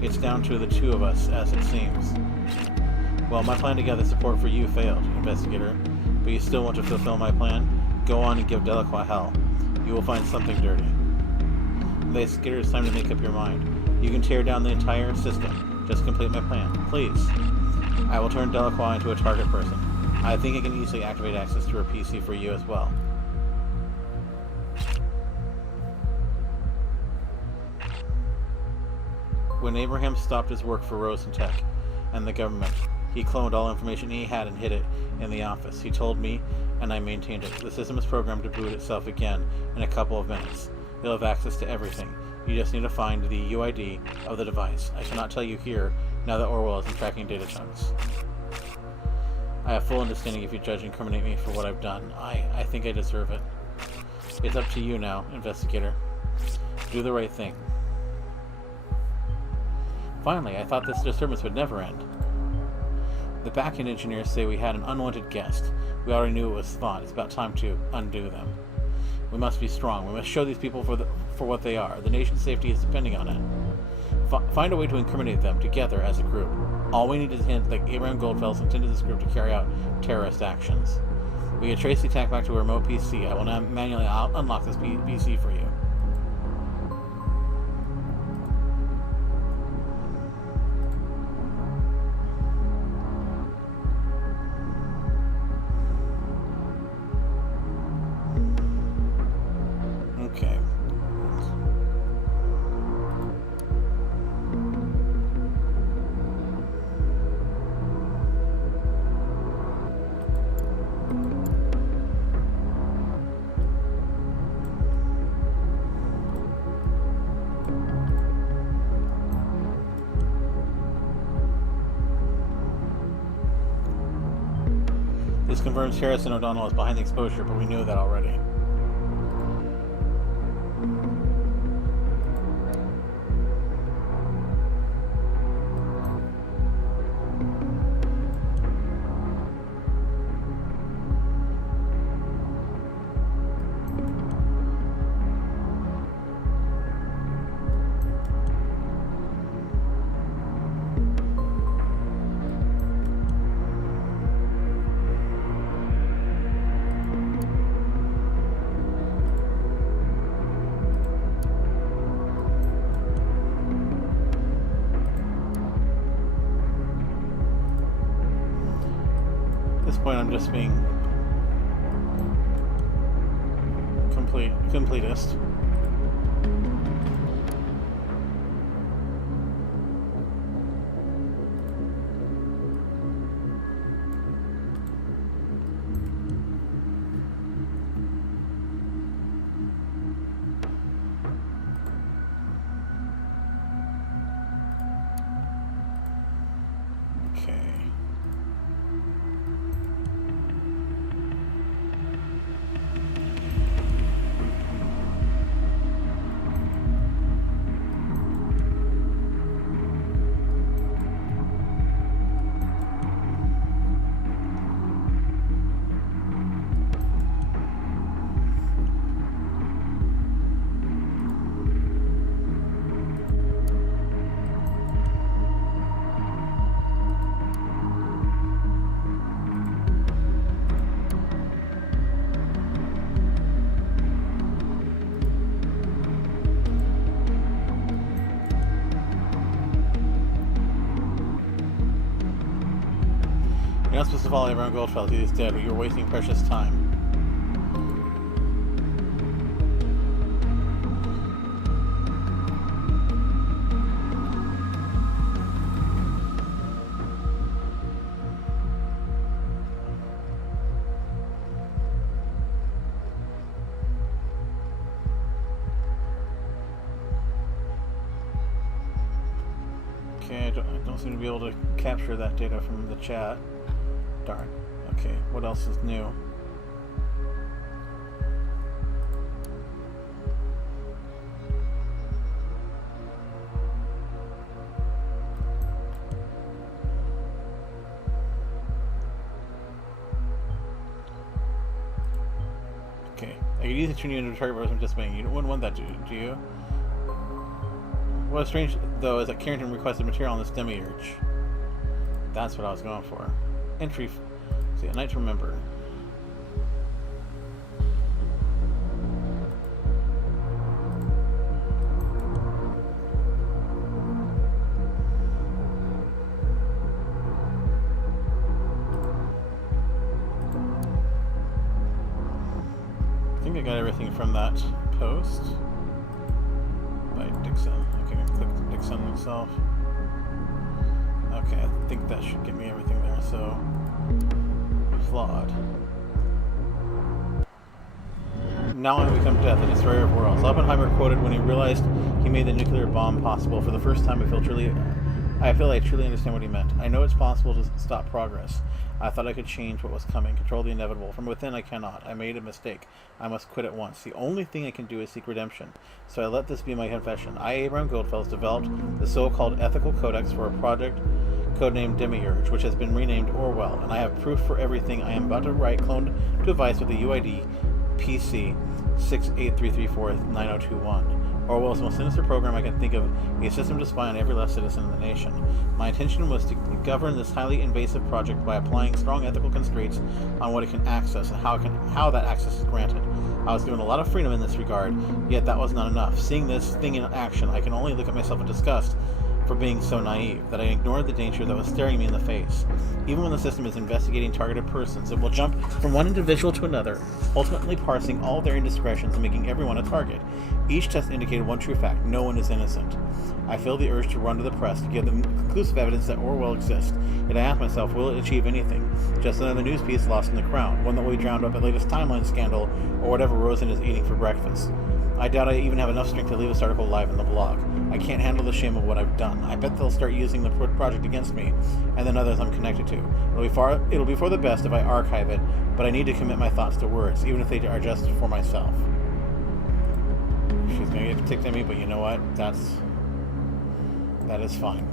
It's down to the two of us, as it seems. Well, my plan to gather support for you failed, investigator, but you still want to fulfill my plan? Go on and give Delacroix hell. You will find something dirty. Investigator, it's time to make up your mind. You can tear down the entire system. Just complete my plan, please. I will turn Delacroix into a target person. I think I can easily activate access to her PC for you as well. When Abraham stopped his work for Rosentech and the government, he cloned all information he had and hid it in the office. He told me, and I maintained it. The system is programmed to boot itself again in a couple of minutes. You'll have access to everything. You just need to find the UID of the device. I cannot tell you here, now that Orwell isn't tracking data chunks. I have full understanding if you judge and incriminate me for what I've done. I think I deserve it. It's up to you now, investigator. Do the right thing. Finally, I thought this disturbance would never end. The back-end engineers say we had an unwanted guest. We already knew it was thought. It's about time to undo them. We must be strong. We must show these people for what they are. The nation's safety is depending on it. Find a way to incriminate them together as a group. All we need is a hint that Abraham Goldfels intended this group to carry out terrorist actions. We can trace the attack back to a remote PC. I will now manually unlock this PC for you. Okay. This confirms Harrison O'Donnell is behind the exposure, but we knew that already. I'm just being completist. to follow Abraham Goldfeld. He is dead. You're wasting precious time. Okay, I don't seem to be able to capture that data from the chat. Darn. Okay, what else is new? Okay, I could easily turn you into a target person just being. You wouldn't want that, do you? What's strange, though, is that Carrington requested material on this Demiurge. That's what I was going for. Entry. See, a night to remember. I think I got everything from that post by Dixon. Okay, click Dixon himself. Okay, I think that should give me everything there, so... flawed. Now I become death, the destroyer of worlds. Oppenheimer quoted when he realized he made the nuclear bomb possible. For the first time, I feel I truly understand what he meant. I know it's possible to stop progress. I thought I could change what was coming, control the inevitable. From within, I cannot. I made a mistake. I must quit at once. The only thing I can do is seek redemption. So I let this be my confession. I, Abraham Goldfeld, developed the so-called ethical codex for a project codenamed Demiurge, which has been renamed Orwell, and I have proof for everything I am about to write cloned to a device with the UID PC 683349021. Orwell's most sinister program I can think of, a system to spy on every last citizen in the nation. My intention was to govern this highly invasive project by applying strong ethical constraints on what it can access and how that access is granted. I was given a lot of freedom in this regard, yet that was not enough. Seeing this thing in action, I can only look at myself in disgust for being so naive, that I ignored the danger that was staring me in the face. Even when the system is investigating targeted persons, it will jump from one individual to another, ultimately parsing all their indiscretions and making everyone a target. Each test indicated one true fact: no one is innocent. I feel the urge to run to the press to give them conclusive evidence that Orwell exists, yet I ask myself, will it achieve anything? Just another news piece lost in the crowd, one that will be drowned up at the latest timeline scandal or whatever Rosen is eating for breakfast. I doubt I even have enough strength to leave this article live in the blog. I can't handle the shame of what I've done. I bet they'll start using the project against me, and then others I'm connected to. It'll be for the best if I archive it, but I need to commit my thoughts to words, even if they are just for myself. She's gonna get ticked at me, but you know what? That is fine.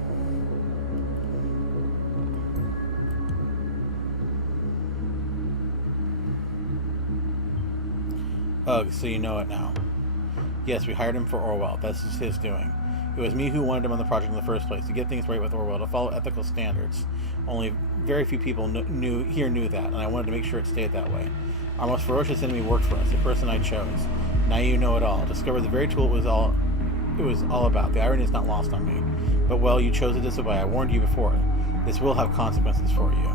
Ugh, so you know it now. Yes, we hired him for Orwell. This is his doing. It was me who wanted him on the project in the first place, to get things right with Orwell, to follow ethical standards. Only very few people knew that, and I wanted to make sure it stayed that way. Our most ferocious enemy worked for us, the person I chose. Now you know it all. Discovered the very tool it was all about. The irony is not lost on me. But well, you chose to disobey. I warned you before. This will have consequences for you.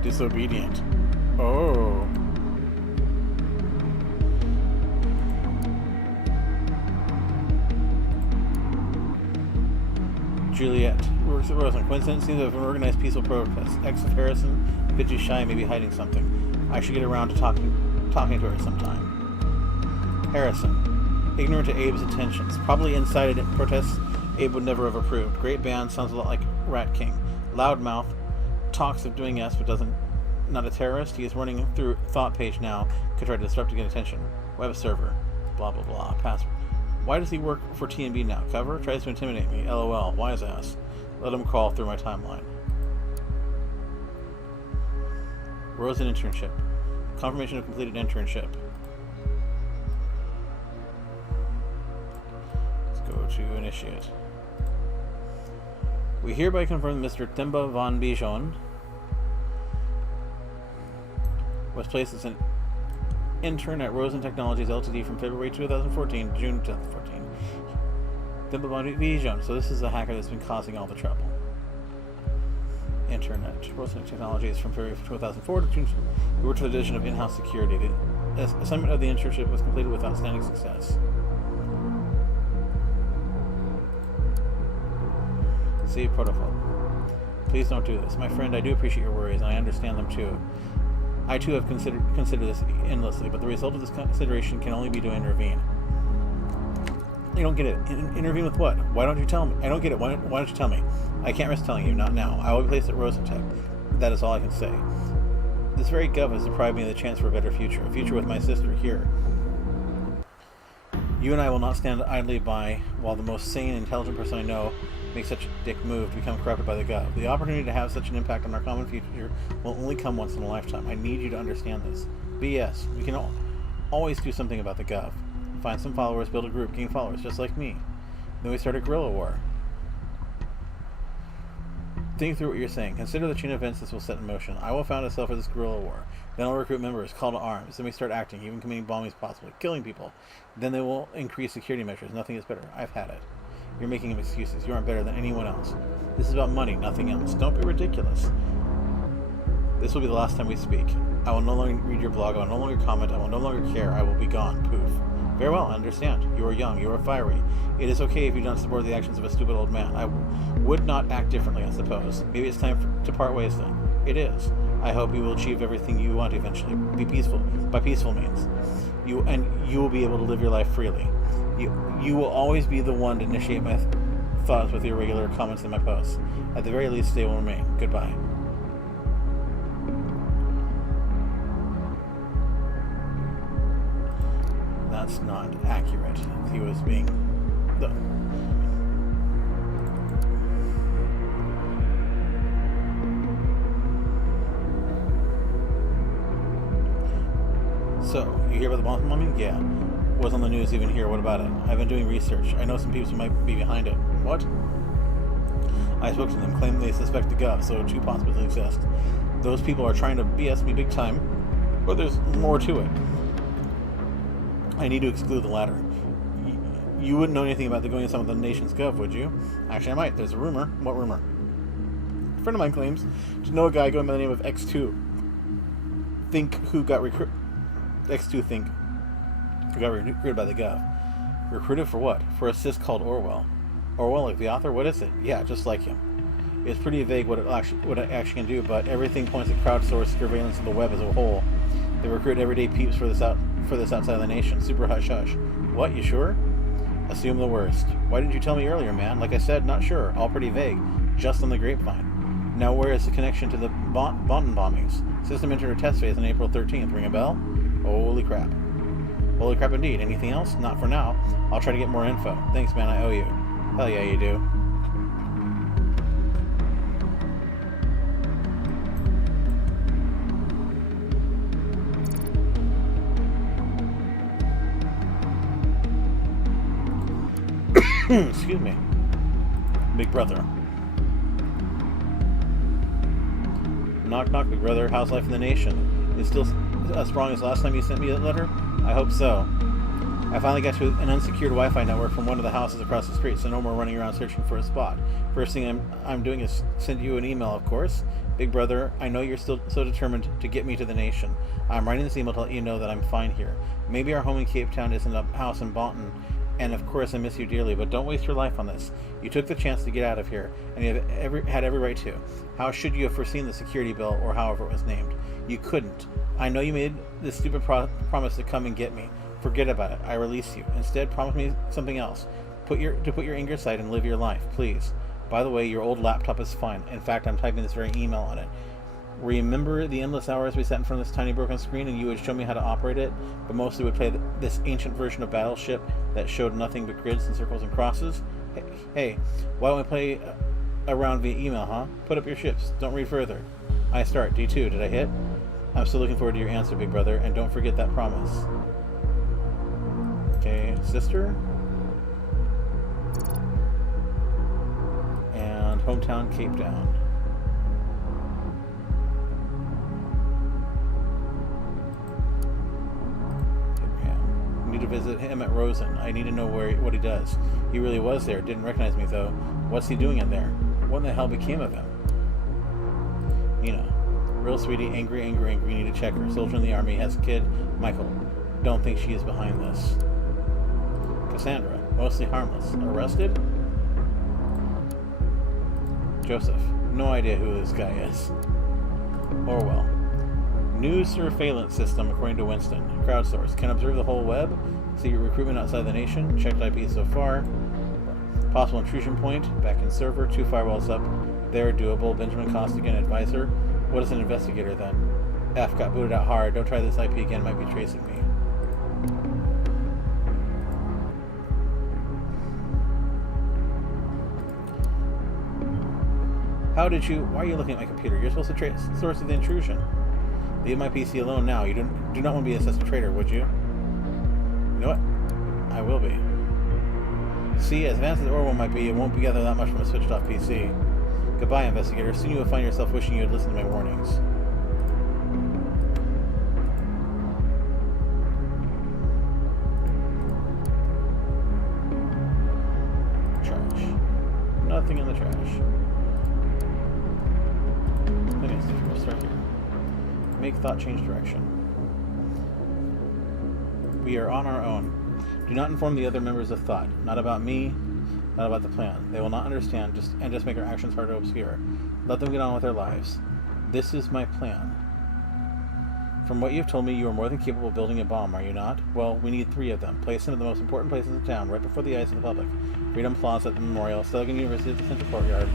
Disobedient. Oh. Juliet. Rosen. Coincidence seems to have an organized peaceful protest. Ex of Harrison. A bit too shy, maybe hiding something. I should get around to talking to her sometime. Harrison. Ignorant to Abe's intentions. Probably incited protests Abe would never have approved. Great band, sounds a lot like Rat King. Loudmouth. Talks of doing S, but not a terrorist. He is running through thought page now. Could try to disrupt to get attention. Web server. Blah blah blah. Password. Why does he work for TNB now? Cover? Tries to intimidate me. LOL. Wise ass. Let him crawl through my timeline. Rosen internship. Confirmation of completed internship. Let's go to initiate. We hereby confirm Mr. Themba von Bijon was placed as an intern at Rosen Technologies Ltd. from February 2014 to June 2014. Themba von Bijon. So this is the hacker that's been causing all the trouble. Intern at Rosen Technologies from February 2004 to June. We worked for the Division of In-House Security. The assignment of the internship was completed with outstanding success. See protocol. Please don't do this. My friend, I do appreciate your worries, and I understand them too. I too have considered this endlessly, but the result of this consideration can only be to intervene. You don't get it. Intervene with what? Why don't you tell me? I don't get it. Why don't you tell me? I can't risk telling you. Not now. I will be placed at Rosentech. That is all I can say. This very gov has deprived me of the chance for a better future. A future with my sister here. You and I will not stand idly by while the most sane and intelligent person I know makes such a dick move to become corrupted by the gov. The opportunity to have such an impact on our common future will only come once in a lifetime. I need you to understand this. BS. We can always do something about the gov. Find some followers, build a group, gain followers, just like me. Then we start a guerrilla war. Think through what you're saying. Consider the chain of events this will set in motion. I will found a cell for this guerrilla war. Then I'll recruit members, call to arms. Then we start acting, even committing bombings possibly, killing people. Then they will increase security measures. Nothing is better. I've had it. You're making him excuses. You aren't better than anyone else. This is about money, nothing else. Don't be ridiculous. This will be the last time we speak. I will no longer read your blog. I will no longer comment. I will no longer care. I will be gone. Poof. Very well, I understand. You are young. You are fiery. It is okay if you don't support the actions of a stupid old man. I would not act differently, I suppose. Maybe it's time to part ways then. It is. I hope you will achieve everything you want eventually. Be peaceful. By peaceful means. You will be able to live your life freely. You will always be the one to initiate my thoughts with your regular comments in my posts. At the very least, they will remain. Goodbye. That's not accurate. He was being... So, you hear about the bomb bombing? Yeah. Was on the news even here. What about it? I've been doing research. I know some people who might be behind it. What? I spoke to them, claim they suspect the gov, so two possibilities exist. Those people are trying to BS me big time, or there's more to it. I need to exclude the latter. You wouldn't know anything about the goings on with the nation's gov, would you? Actually, I might. There's a rumor. What rumor? A friend of mine claims to know a guy going by the name of X2. X2 think who got recruited by the gov. Recruited for what? For a cis called Orwell. Orwell, like the author? What is it? Yeah, just like him. It's pretty vague what it actually can do, but everything points to crowdsourced surveillance of the web as a whole. They recruit everyday peeps for this outside of the nation. Super hush-hush. What? You sure? Assume the worst. Why didn't you tell me earlier, man? Like I said, not sure. All pretty vague. Just on the grapevine. Now where is the connection to the Bonton bombings? System entered a test phase on April 13th. Ring a bell? Holy crap. Holy crap indeed. Anything else? Not for now. I'll try to get more info. Thanks, man. I owe you. Hell yeah, you do. Excuse me. Big brother. Knock knock, big brother. How's life in the nation? It's still as strong as last time you sent me that letter? I hope so. I finally got to an unsecured Wi-Fi network from one of the houses across the street, so no more running around searching for a spot. First thing I'm doing is send you an email, of course. Big brother, I know you're still so determined to get me to the nation. I'm writing this email to let you know that I'm fine here. Maybe our home in Cape Town isn't a house in Bonton, and of course I miss you dearly, but don't waste your life on this. You took the chance to get out of here, and you had every right to. How should you have foreseen the security bill, or however it was named? You couldn't. I know you made this stupid promise to come and get me. Forget about it. I release you. Instead, promise me something else. Put your anger aside and live your life, please. By the way, your old laptop is fine. In fact, I'm typing this very email on it. Remember the endless hours we sat in front of this tiny broken screen and you would show me how to operate it, but mostly would play this ancient version of Battleship that showed nothing but grids and circles and crosses? Hey, why don't we play around via email, huh? Put up your ships. Don't read further. I start. D2. Did I hit? I'm still looking forward to your answer, big brother, and don't forget that promise. Okay, sister. And hometown, Cape Town. Abraham. Need to visit him at Rosen. I need to know what he does. He really was there. Didn't recognize me, though. What's he doing in there? What in the hell became of him? Nina. Real sweetie, angry. Need to check her. Soldier in the army, has a kid. Michael. Don't think she is behind this. Cassandra. Mostly harmless. Arrested? Joseph. No idea who this guy is. Orwell. New surveillance system according to Winston. Crowdsourced. Can observe the whole web. Secret recruitment outside the nation. Checked IP so far. Possible intrusion point. Back in server. 2 firewalls up. There, doable. Benjamin Costigan, advisor. What is an investigator then? F got booted out hard. Don't try this IP again. Might be tracing me. Why are you looking at my computer? You're supposed to trace the source of the intrusion. Leave my PC alone now. You do not want to be assessed a traitor, would you? You know what? I will be. See, as advanced as Orwell might be, it won't be gather that much from a switched off PC. Goodbye, investigator. Soon you will find yourself wishing you had listened to my warnings. Trash. Nothing in the trash. Okay, so we'll start here. Make thought change direction. We are on our own. Do not inform the other members of thought. Not about me, not about the plan. They will not understand and just make our actions hard to obscure. Let them get on with their lives. This is my plan. From what you've told me, you are more than capable of building a bomb, are you not? Well, we need 3 of them. Place them in the most important places in town, right before the eyes of the public. Freedom Plaza at the Memorial, Stelligan University at the Central Courtyard,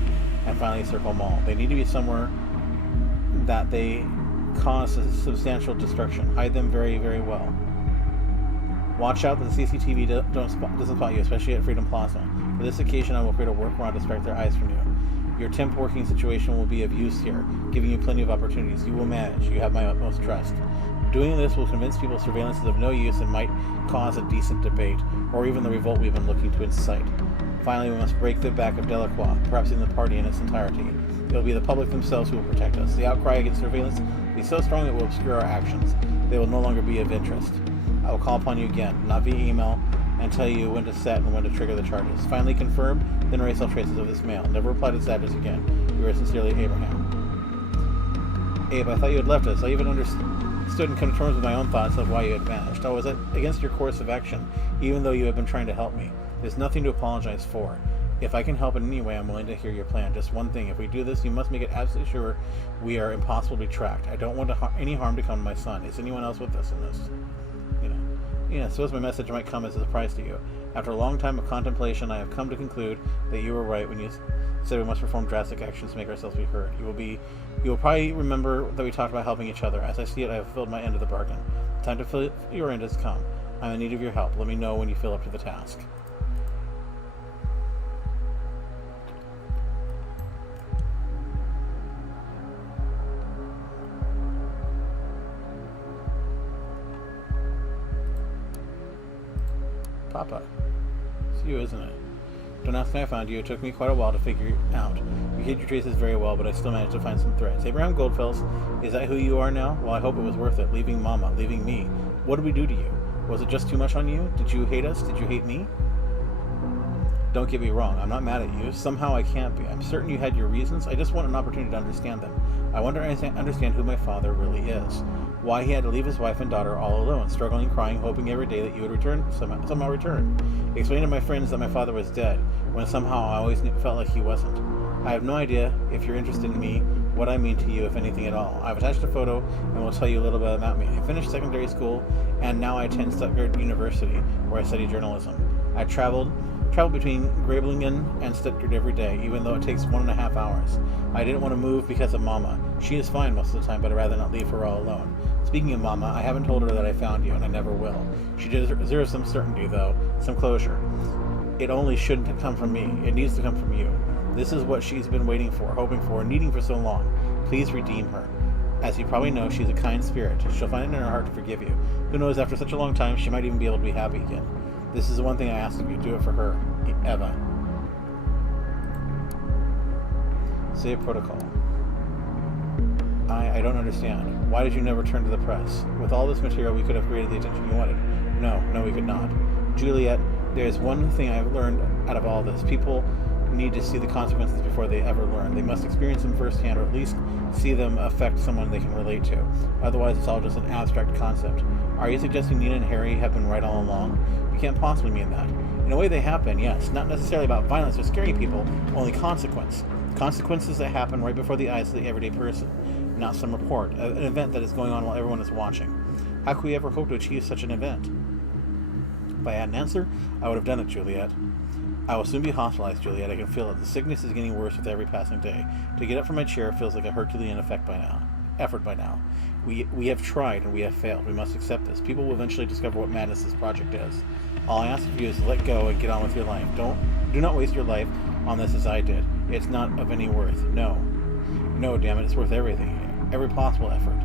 and finally Circle Mall. They need to be somewhere that they cause substantial destruction. Hide them very, very well. Watch out that the CCTV doesn't spot you, especially at Freedom Plaza. For this occasion, I will create a workaround to distract their eyes from you. Your temp working situation will be of use here, giving you plenty of opportunities. You will manage. You have my utmost trust. Doing this will convince people surveillance is of no use and might cause a decent debate, or even the revolt we've been looking to incite. Finally, we must break the back of Delacroix, perhaps even the party in its entirety. It will be the public themselves who will protect us. The outcry against surveillance will be so strong it will obscure our actions. They will no longer be of interest. I will call upon you again, not via email, and tell you when to set and when to trigger the charges. Finally confirm, then erase all traces of this mail. Never reply to this address again. Yours sincerely, Abraham. Abe, I thought you had left us. I even understood and come to terms with my own thoughts of why you had vanished. I was against your course of action, even though you have been trying to help me. There's nothing to apologize for. If I can help in any way, I'm willing to hear your plan. Just one thing. If we do this, you must make it absolutely sure we are impossible to be tracked. I don't want any harm to come to my son. Is anyone else with us in this? I suppose my message might come as a surprise to you. After a long time of contemplation, I have come to conclude that you were right when you said we must perform drastic actions to make ourselves be heard. You will probably remember that we talked about helping each other. As I see it, I have fulfilled my end of the bargain. The time to fill your end has come. I'm in need of your help. Let me know when you feel up to the task. Papa. It's you, isn't it? Don't ask me how I found you. It took me quite a while to figure you out. You hid your traces very well, but I still managed to find some threads. Abraham Goldfels, is that who you are now? Well, I hope it was worth it. Leaving Mama, leaving me. What did we do to you? Was it just too much on you? Did you hate us? Did you hate me? Don't get me wrong. I'm not mad at you. Somehow I can't be. I'm certain you had your reasons. I just want an opportunity to understand them. I want to understand who my father really is. Why he had to leave his wife and daughter all alone, struggling, crying, hoping every day that you would return, somehow return. Explain to my friends that my father was dead, when somehow I always felt like he wasn't. I have no idea if you're interested in me, what I mean to you, if anything at all. I've attached a photo and will tell you a little bit about me. I finished secondary school, and now I attend Stuttgart University, where I study journalism. I traveled between Grablingen and Stuttgart every day, even though it takes 1.5 hours. I didn't want to move because of Mama. She is fine most of the time, but I'd rather not leave her all alone. Speaking of Mama, I haven't told her that I found you, and I never will. She deserves some certainty, though, some closure. It only shouldn't come from me. It needs to come from you. This is what she's been waiting for, hoping for, needing for so long. Please redeem her. As you probably know, she's a kind spirit. She'll find it in her heart to forgive you. Who knows, after such a long time, she might even be able to be happy again. This is the one thing I ask of you. Do it for her. Eva. Save protocol. I don't understand. Why did you never turn to the press? With all this material, we could have created the attention you wanted. No, we could not. Juliet, there's one thing I've learned out of all this. People need to see the consequences before they ever learn. They must experience them firsthand, or at least see them affect someone they can relate to. Otherwise, it's all just an abstract concept. Are you suggesting Nina and Harry have been right all along? You can't possibly mean that. In a way, they have been, yes. Not necessarily about violence or scaring people, only consequence. Consequences that happen right before the eyes of the everyday person. Not some report, an event that is going on while everyone is watching. How could we ever hope to achieve such an event? If I had an answer, I would have done it, Juliet. I will soon be hospitalized, Juliet. I can feel it. The sickness is getting worse with every passing day. To get up from my chair feels like a Herculean effort by now. We have tried and we have failed. We must accept this. People will eventually discover what madness this project is. All I ask of you is to let go and get on with your life. Do not waste your life on this as I did. It's not of any worth. No, damn it, it's worth everything. Every possible effort.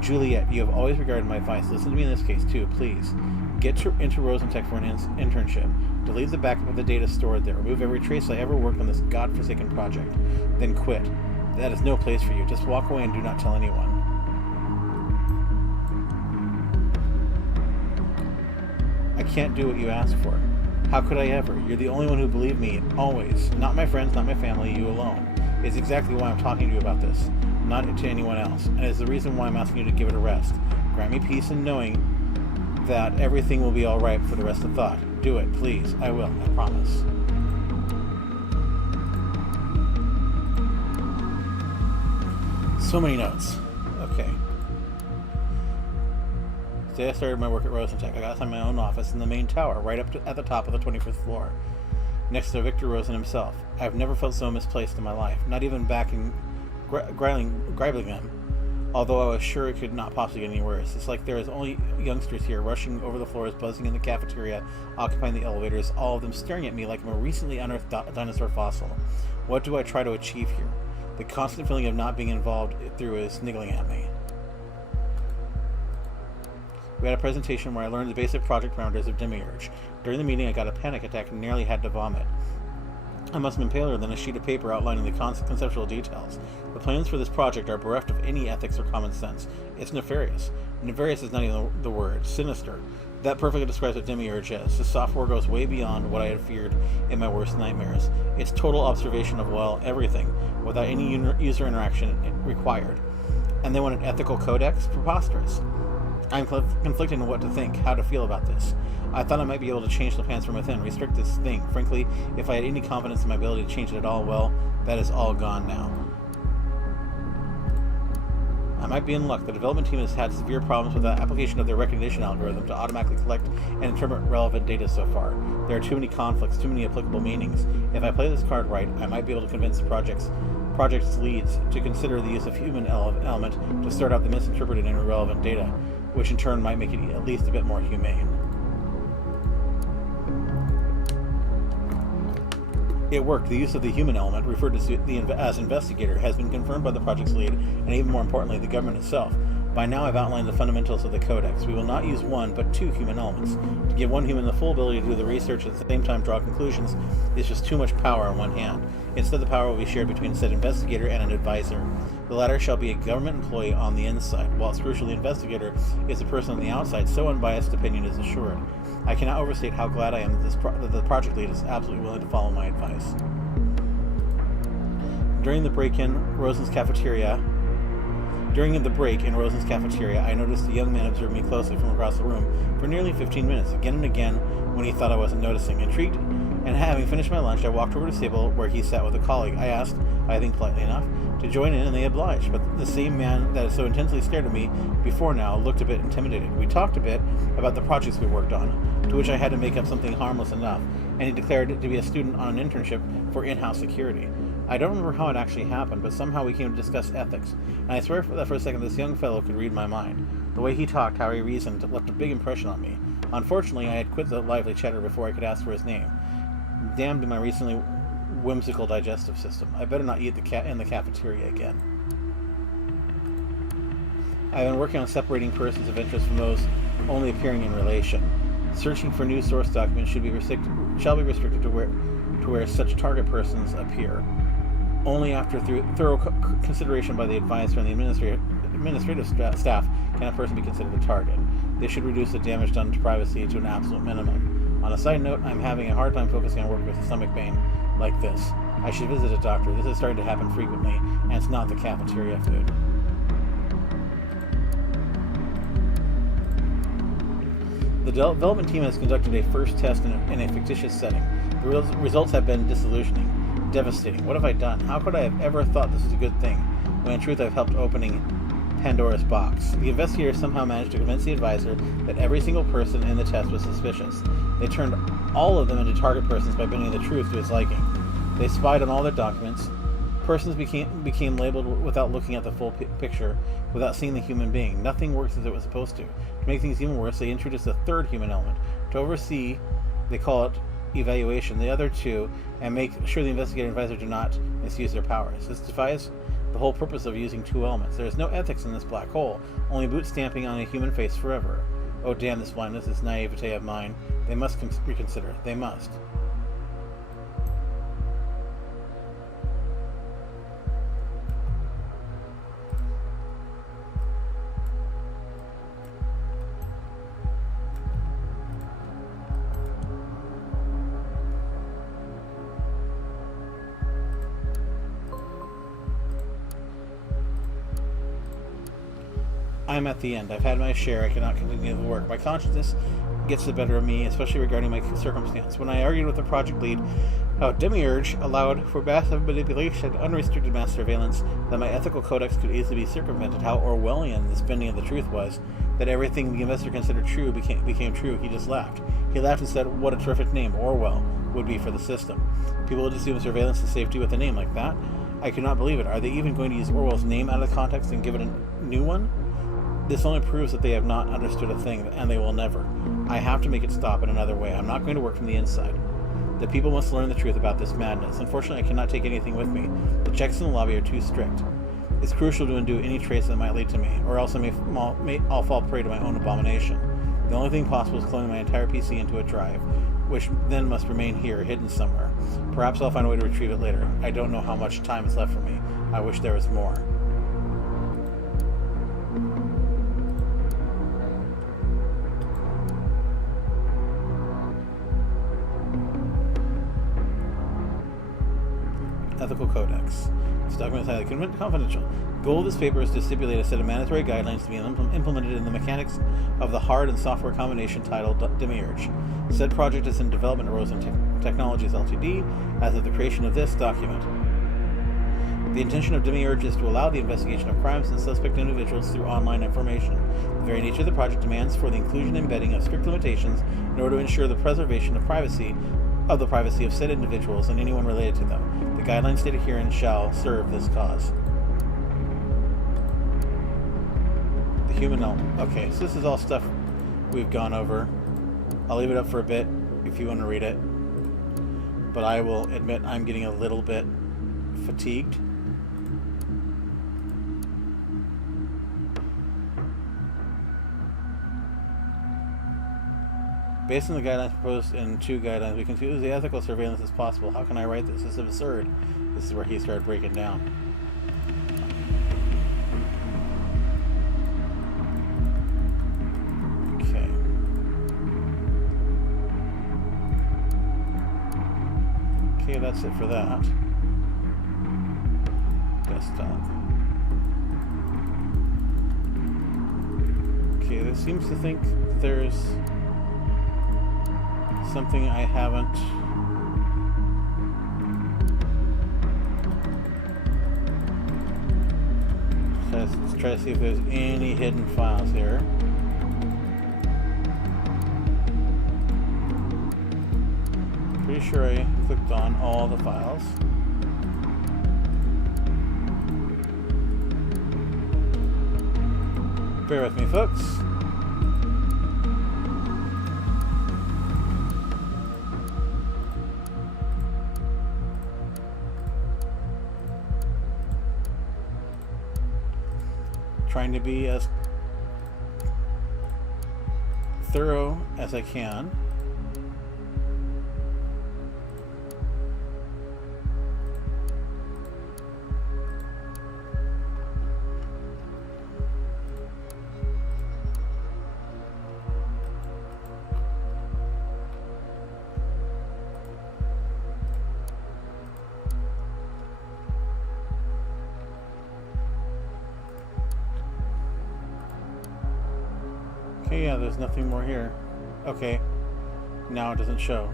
Juliet, you have always regarded my advice. Listen to me in this case, too, please. Get into Rosentech for an internship. Delete the backup of the data stored there. Remove every trace I ever worked on this godforsaken project. Then quit. That is no place for you. Just walk away and do not tell anyone. I can't do what you ask for. How could I ever? You're the only one who believed me, always. Not my friends, not my family, you alone. It's exactly why I'm talking to you about this, not to anyone else, and it's the reason why I'm asking you to give it a rest. Grant me peace in knowing that everything will be all right for the rest of thought. Do it, please. I will, I promise. So many notes. Okay. Today I started my work at Rosentech. I got assigned my own office in the main tower, right up at the top of the 25th floor, next to Victor Rosen himself. I've never felt so misplaced in my life, not even back in Greiblingham, although I was sure it could not possibly get any worse. It's like there is only youngsters here, rushing over the floors, buzzing in the cafeteria, occupying the elevators, all of them staring at me like I'm a recently unearthed dinosaur fossil. What do I try to achieve here? The constant feeling of not being involved through is niggling at me. We had a presentation where I learned the basic project parameters of Demiurge. During the meeting, I got a panic attack and nearly had to vomit. I must have been paler than a sheet of paper outlining the conceptual details. The plans for this project are bereft of any ethics or common sense. It's nefarious. Nefarious is not even the word. Sinister. That perfectly describes what Demiurge is. The software goes way beyond what I had feared in my worst nightmares. It's total observation of, well, everything, without any user interaction required. And they want an ethical codex? Preposterous. I'm conflicted on what to think, how to feel about this. I thought I might be able to change the plans from within, restrict this thing. Frankly, if I had any confidence in my ability to change it at all, well, that is all gone now. I might be in luck. The development team has had severe problems with the application of their recognition algorithm to automatically collect and interpret relevant data so far. There are too many conflicts, too many applicable meanings. If I play this card right, I might be able to convince the project's leads to consider the use of human element to sort out the misinterpreted and irrelevant data, which in turn might make it at least a bit more humane. It worked. The use of the human element, referred to as investigator, has been confirmed by the project's lead, and even more importantly, the government itself. By now I've outlined the fundamentals of the codex. We will not use one, but two human elements. To give one human the full ability to do the research at the same time draw conclusions is just too much power in one hand. Instead, the power will be shared between said investigator and an advisor. The latter shall be a government employee on the inside, whilst crucially the investigator is a person on the outside, so unbiased opinion is assured. I cannot overstate how glad I am that the project lead is absolutely willing to follow my advice. During the break in Rosen's cafeteria, I noticed a young man observe me closely from across the room for nearly 15 minutes, again and again when he thought I wasn't noticing. Intrigued, and having finished my lunch, I walked over to the table where he sat with a colleague. I asked, I think politely enough, to join in, and they obliged, but the same man that had so intensely stared at me before now looked a bit intimidated. We talked a bit about the projects we worked on, to which I had to make up something harmless enough, and he declared to be a student on an internship for in-house security. I don't remember how it actually happened, but somehow we came to discuss ethics, and I swear that for a second this young fellow could read my mind. The way he talked, how he reasoned, left a big impression on me. Unfortunately, I had quit the lively chatter before I could ask for his name. Damned to my recently whimsical digestive system. I better not eat in the cafeteria again. I've been working on separating persons of interest from those only appearing in relation. Searching for new source documents shall be restricted to where such target persons appear. Only after thorough consideration by the advisor and the administrative staff can a person be considered a target. They should reduce the damage done to privacy to an absolute minimum. On a side note, I'm having a hard time focusing on work with stomach pain like this. I should visit a doctor. This is starting to happen frequently, and it's not the cafeteria food. The development team has conducted a first test in a fictitious setting. The results have been disillusioning, devastating. What have I done? How could I have ever thought this was a good thing, when in truth I've helped opening Pandora's box? The investigators somehow managed to convince the advisor that every single person in the test was suspicious. They turned all of them into target persons by bending the truth to his liking. They spied on all their documents. Persons became labeled without looking at the full picture, without seeing the human being. Nothing works as it was supposed to. To make things even worse, they introduced a third human element. To oversee, they call it evaluation, the other two, and make sure the investigating advisor do not misuse their powers. This defies the whole purpose of using two elements. There is no ethics in this black hole, only boot stamping on a human face forever. Oh damn this blindness, this naivete of mine. They must reconsider. They must. I'm at the end. I've had my share. I cannot continue the work. My consciousness gets the better of me, especially regarding my circumstance. When I argued with the project lead how Demiurge allowed for massive manipulation, unrestricted mass surveillance, that my ethical codex could easily be circumvented, how Orwellian this bending of the truth was, that everything the investor considered true became true, he just laughed. He laughed and said, what a terrific name Orwell would be for the system. People would assume surveillance and safety with a name like that. I could not believe it. Are they even going to use Orwell's name out of context and give it a new one? This only proves that they have not understood a thing, and they will never. I have to make it stop in another way. I'm not going to work from the inside. The people must learn the truth about this madness. Unfortunately, I cannot take anything with me. The checks in the lobby are too strict. It's crucial to undo any trace that might lead to me, or else I'll fall prey to my own abomination. The only thing possible is cloning my entire PC into a drive, which then must remain here, hidden somewhere. Perhaps I'll find a way to retrieve it later. I don't know how much time is left for me. I wish there was more. Ethical Codex. This document is highly confidential. The goal of this paper is to stipulate a set of mandatory guidelines to be implemented in the mechanics of the hard and software combination titled Demiurge. Said project is in development at Rosen Technologies Ltd. as of the creation of this document. The intention of Demiurge is to allow the investigation of crimes and suspect individuals through online information. The very nature of the project demands for the inclusion and embedding of strict limitations in order to ensure the preservation of the privacy of said individuals and anyone related to them. The guidelines stated herein shall serve this cause. The human element. Okay, so this is all stuff we've gone over. I'll leave it up for a bit if you want to read it. But I will admit I'm getting a little bit fatigued. Based on the guidelines proposed in two guidelines, we can use the ethical surveillance as possible. How can I write this? This is absurd. This is where he started breaking down. Okay. Okay, that's it for that. Desktop. Okay, this seems to think there's something I haven't let's try to see if there's any hidden files here. Pretty sure I clicked on all the files. Bear with me, folks. Trying to be as thorough as I can. Okay, yeah, there's nothing more here. Okay. Now it doesn't show.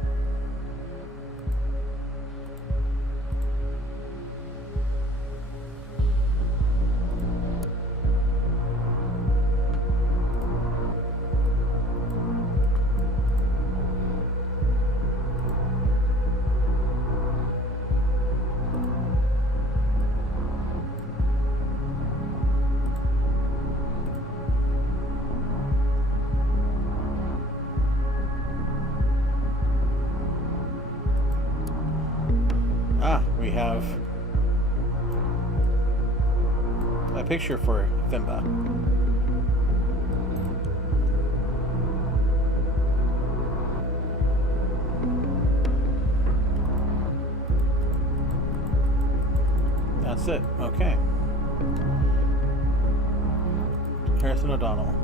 We have a picture for Thimba. That's it. Okay. Harrison O'Donnell.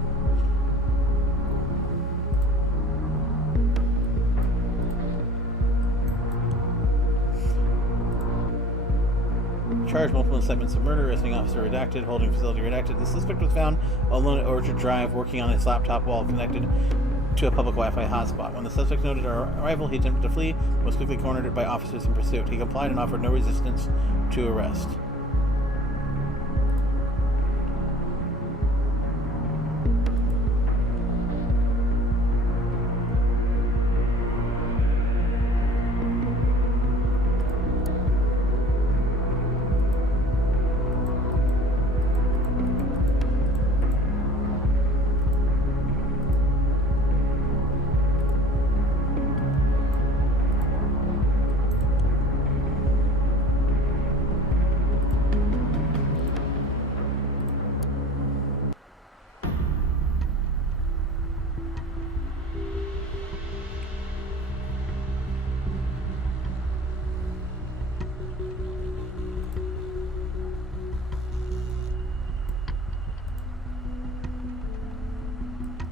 Charged multiple incitements of murder, arresting officer redacted, holding facility redacted. The suspect was found alone at Orchard Drive, working on his laptop while connected to a public Wi-Fi hotspot. When the suspect noted our arrival, he attempted to flee, was quickly cornered by officers in pursuit. He complied and offered no resistance to arrest.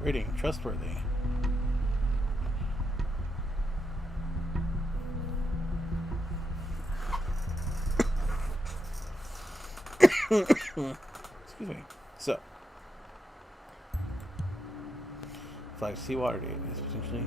Rating trustworthy. Excuse me. So, flag seawater date is potentially.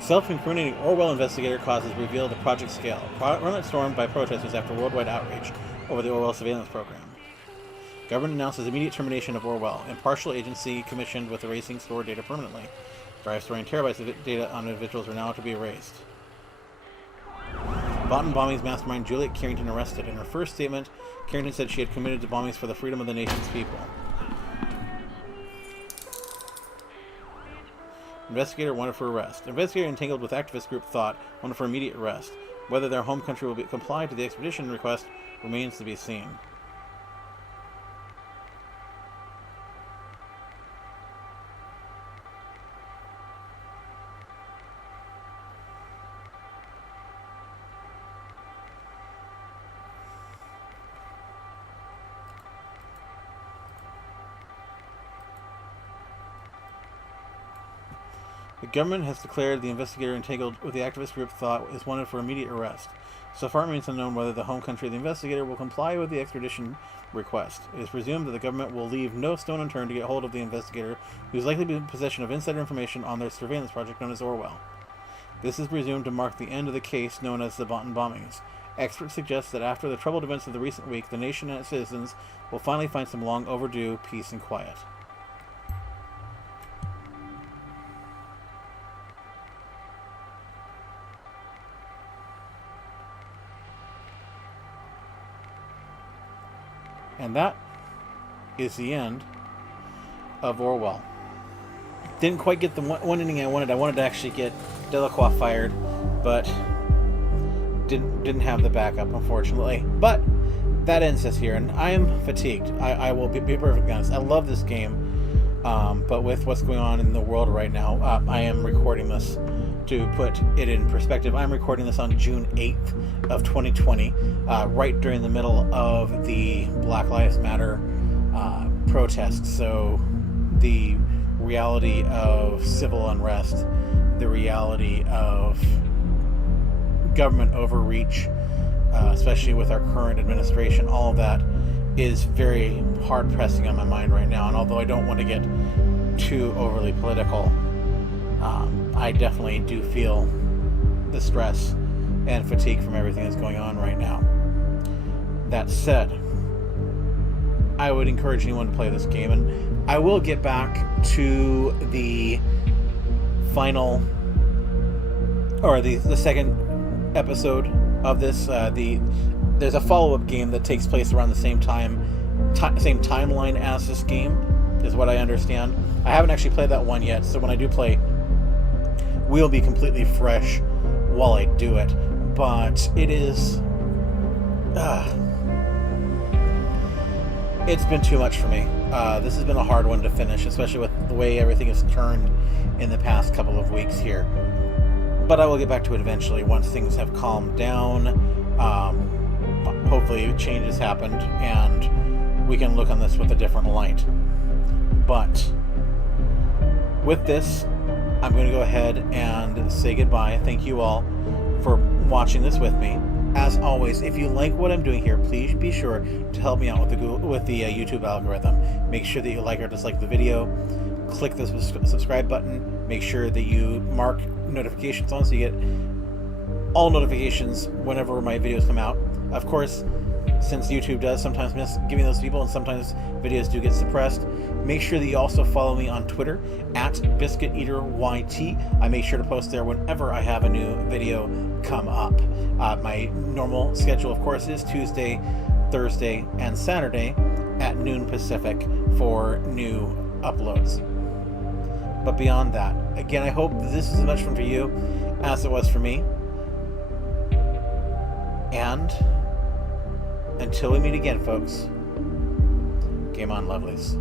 Self-incriminating Orwell investigator causes reveal the project scale. Parliament stormed by protesters after worldwide outrage over the Orwell surveillance program. Government announces immediate termination of Orwell. Impartial agency commissioned with erasing stored data permanently. Drive storing terabytes of data on individuals are now to be erased. Boston bombings mastermind Juliet Carrington arrested. In her first statement, Carrington said she had committed to bombings for the freedom of the nation's people. Investigator wanted for arrest. Investigator entangled with activist group Thought wanted for immediate arrest. Whether their home country will comply to the expedition request remains to be seen. The government has declared the investigator entangled with the activist group Thought is wanted for immediate arrest. So far it remains unknown whether the home country of the investigator will comply with the extradition request. It is presumed that the government will leave no stone unturned to get hold of the investigator, who is likely to be in possession of insider information on their surveillance project known as Orwell. This is presumed to mark the end of the case known as the Boston bombings. Experts suggest that after the troubled events of the recent week, the nation and its citizens will finally find some long overdue peace and quiet. And that is the end of Orwell. Didn't quite get the one ending I wanted. I wanted to actually get Delacroix fired, but didn't have the backup, unfortunately. But that ends us here, and I am fatigued. I will be perfectly honest. I love this game. But with what's going on in the world right now, I am recording this to put it in perspective. I'm recording this on June 8th of 2020, right during the middle of the Black Lives Matter protests. So the reality of civil unrest, the reality of government overreach, especially with our current administration, all of that is very hard pressing on my mind right now. And although I don't want to get too overly political, I definitely do feel the stress and fatigue from everything that's going on right now. That said, I would encourage anyone to play this game, and I will get back to the final, or the second episode of this. There's a follow-up game that takes place around the same same timeline as this game, is what I understand. I haven't actually played that one yet, so when I do play, we'll be completely fresh while I do it. But it is... it's been too much for me. This has been a hard one to finish, especially with the way everything has turned in the past couple of weeks here. But I will get back to it eventually once things have calmed down. Hopefully changes happened and we can look on this with a different light. But with this, I'm going to go ahead and say goodbye. Thank you all for watching this with me. As always, if you like what I'm doing here, please be sure to help me out with the YouTube algorithm. Make sure that you like or dislike the video. Click the subscribe button. Make sure that you mark notifications on so you get all notifications whenever my videos come out. Of course, since YouTube does sometimes miss giving those to people and sometimes videos do get suppressed, make sure that you also follow me on Twitter at BiscuitEaterYT. I make sure to post there whenever I have a new video come up. My normal schedule, of course, is Tuesday, Thursday, and Saturday at noon Pacific for new uploads. But beyond that, again, I hope this is as much fun for you as it was for me. And until we meet again, folks, game on, lovelies.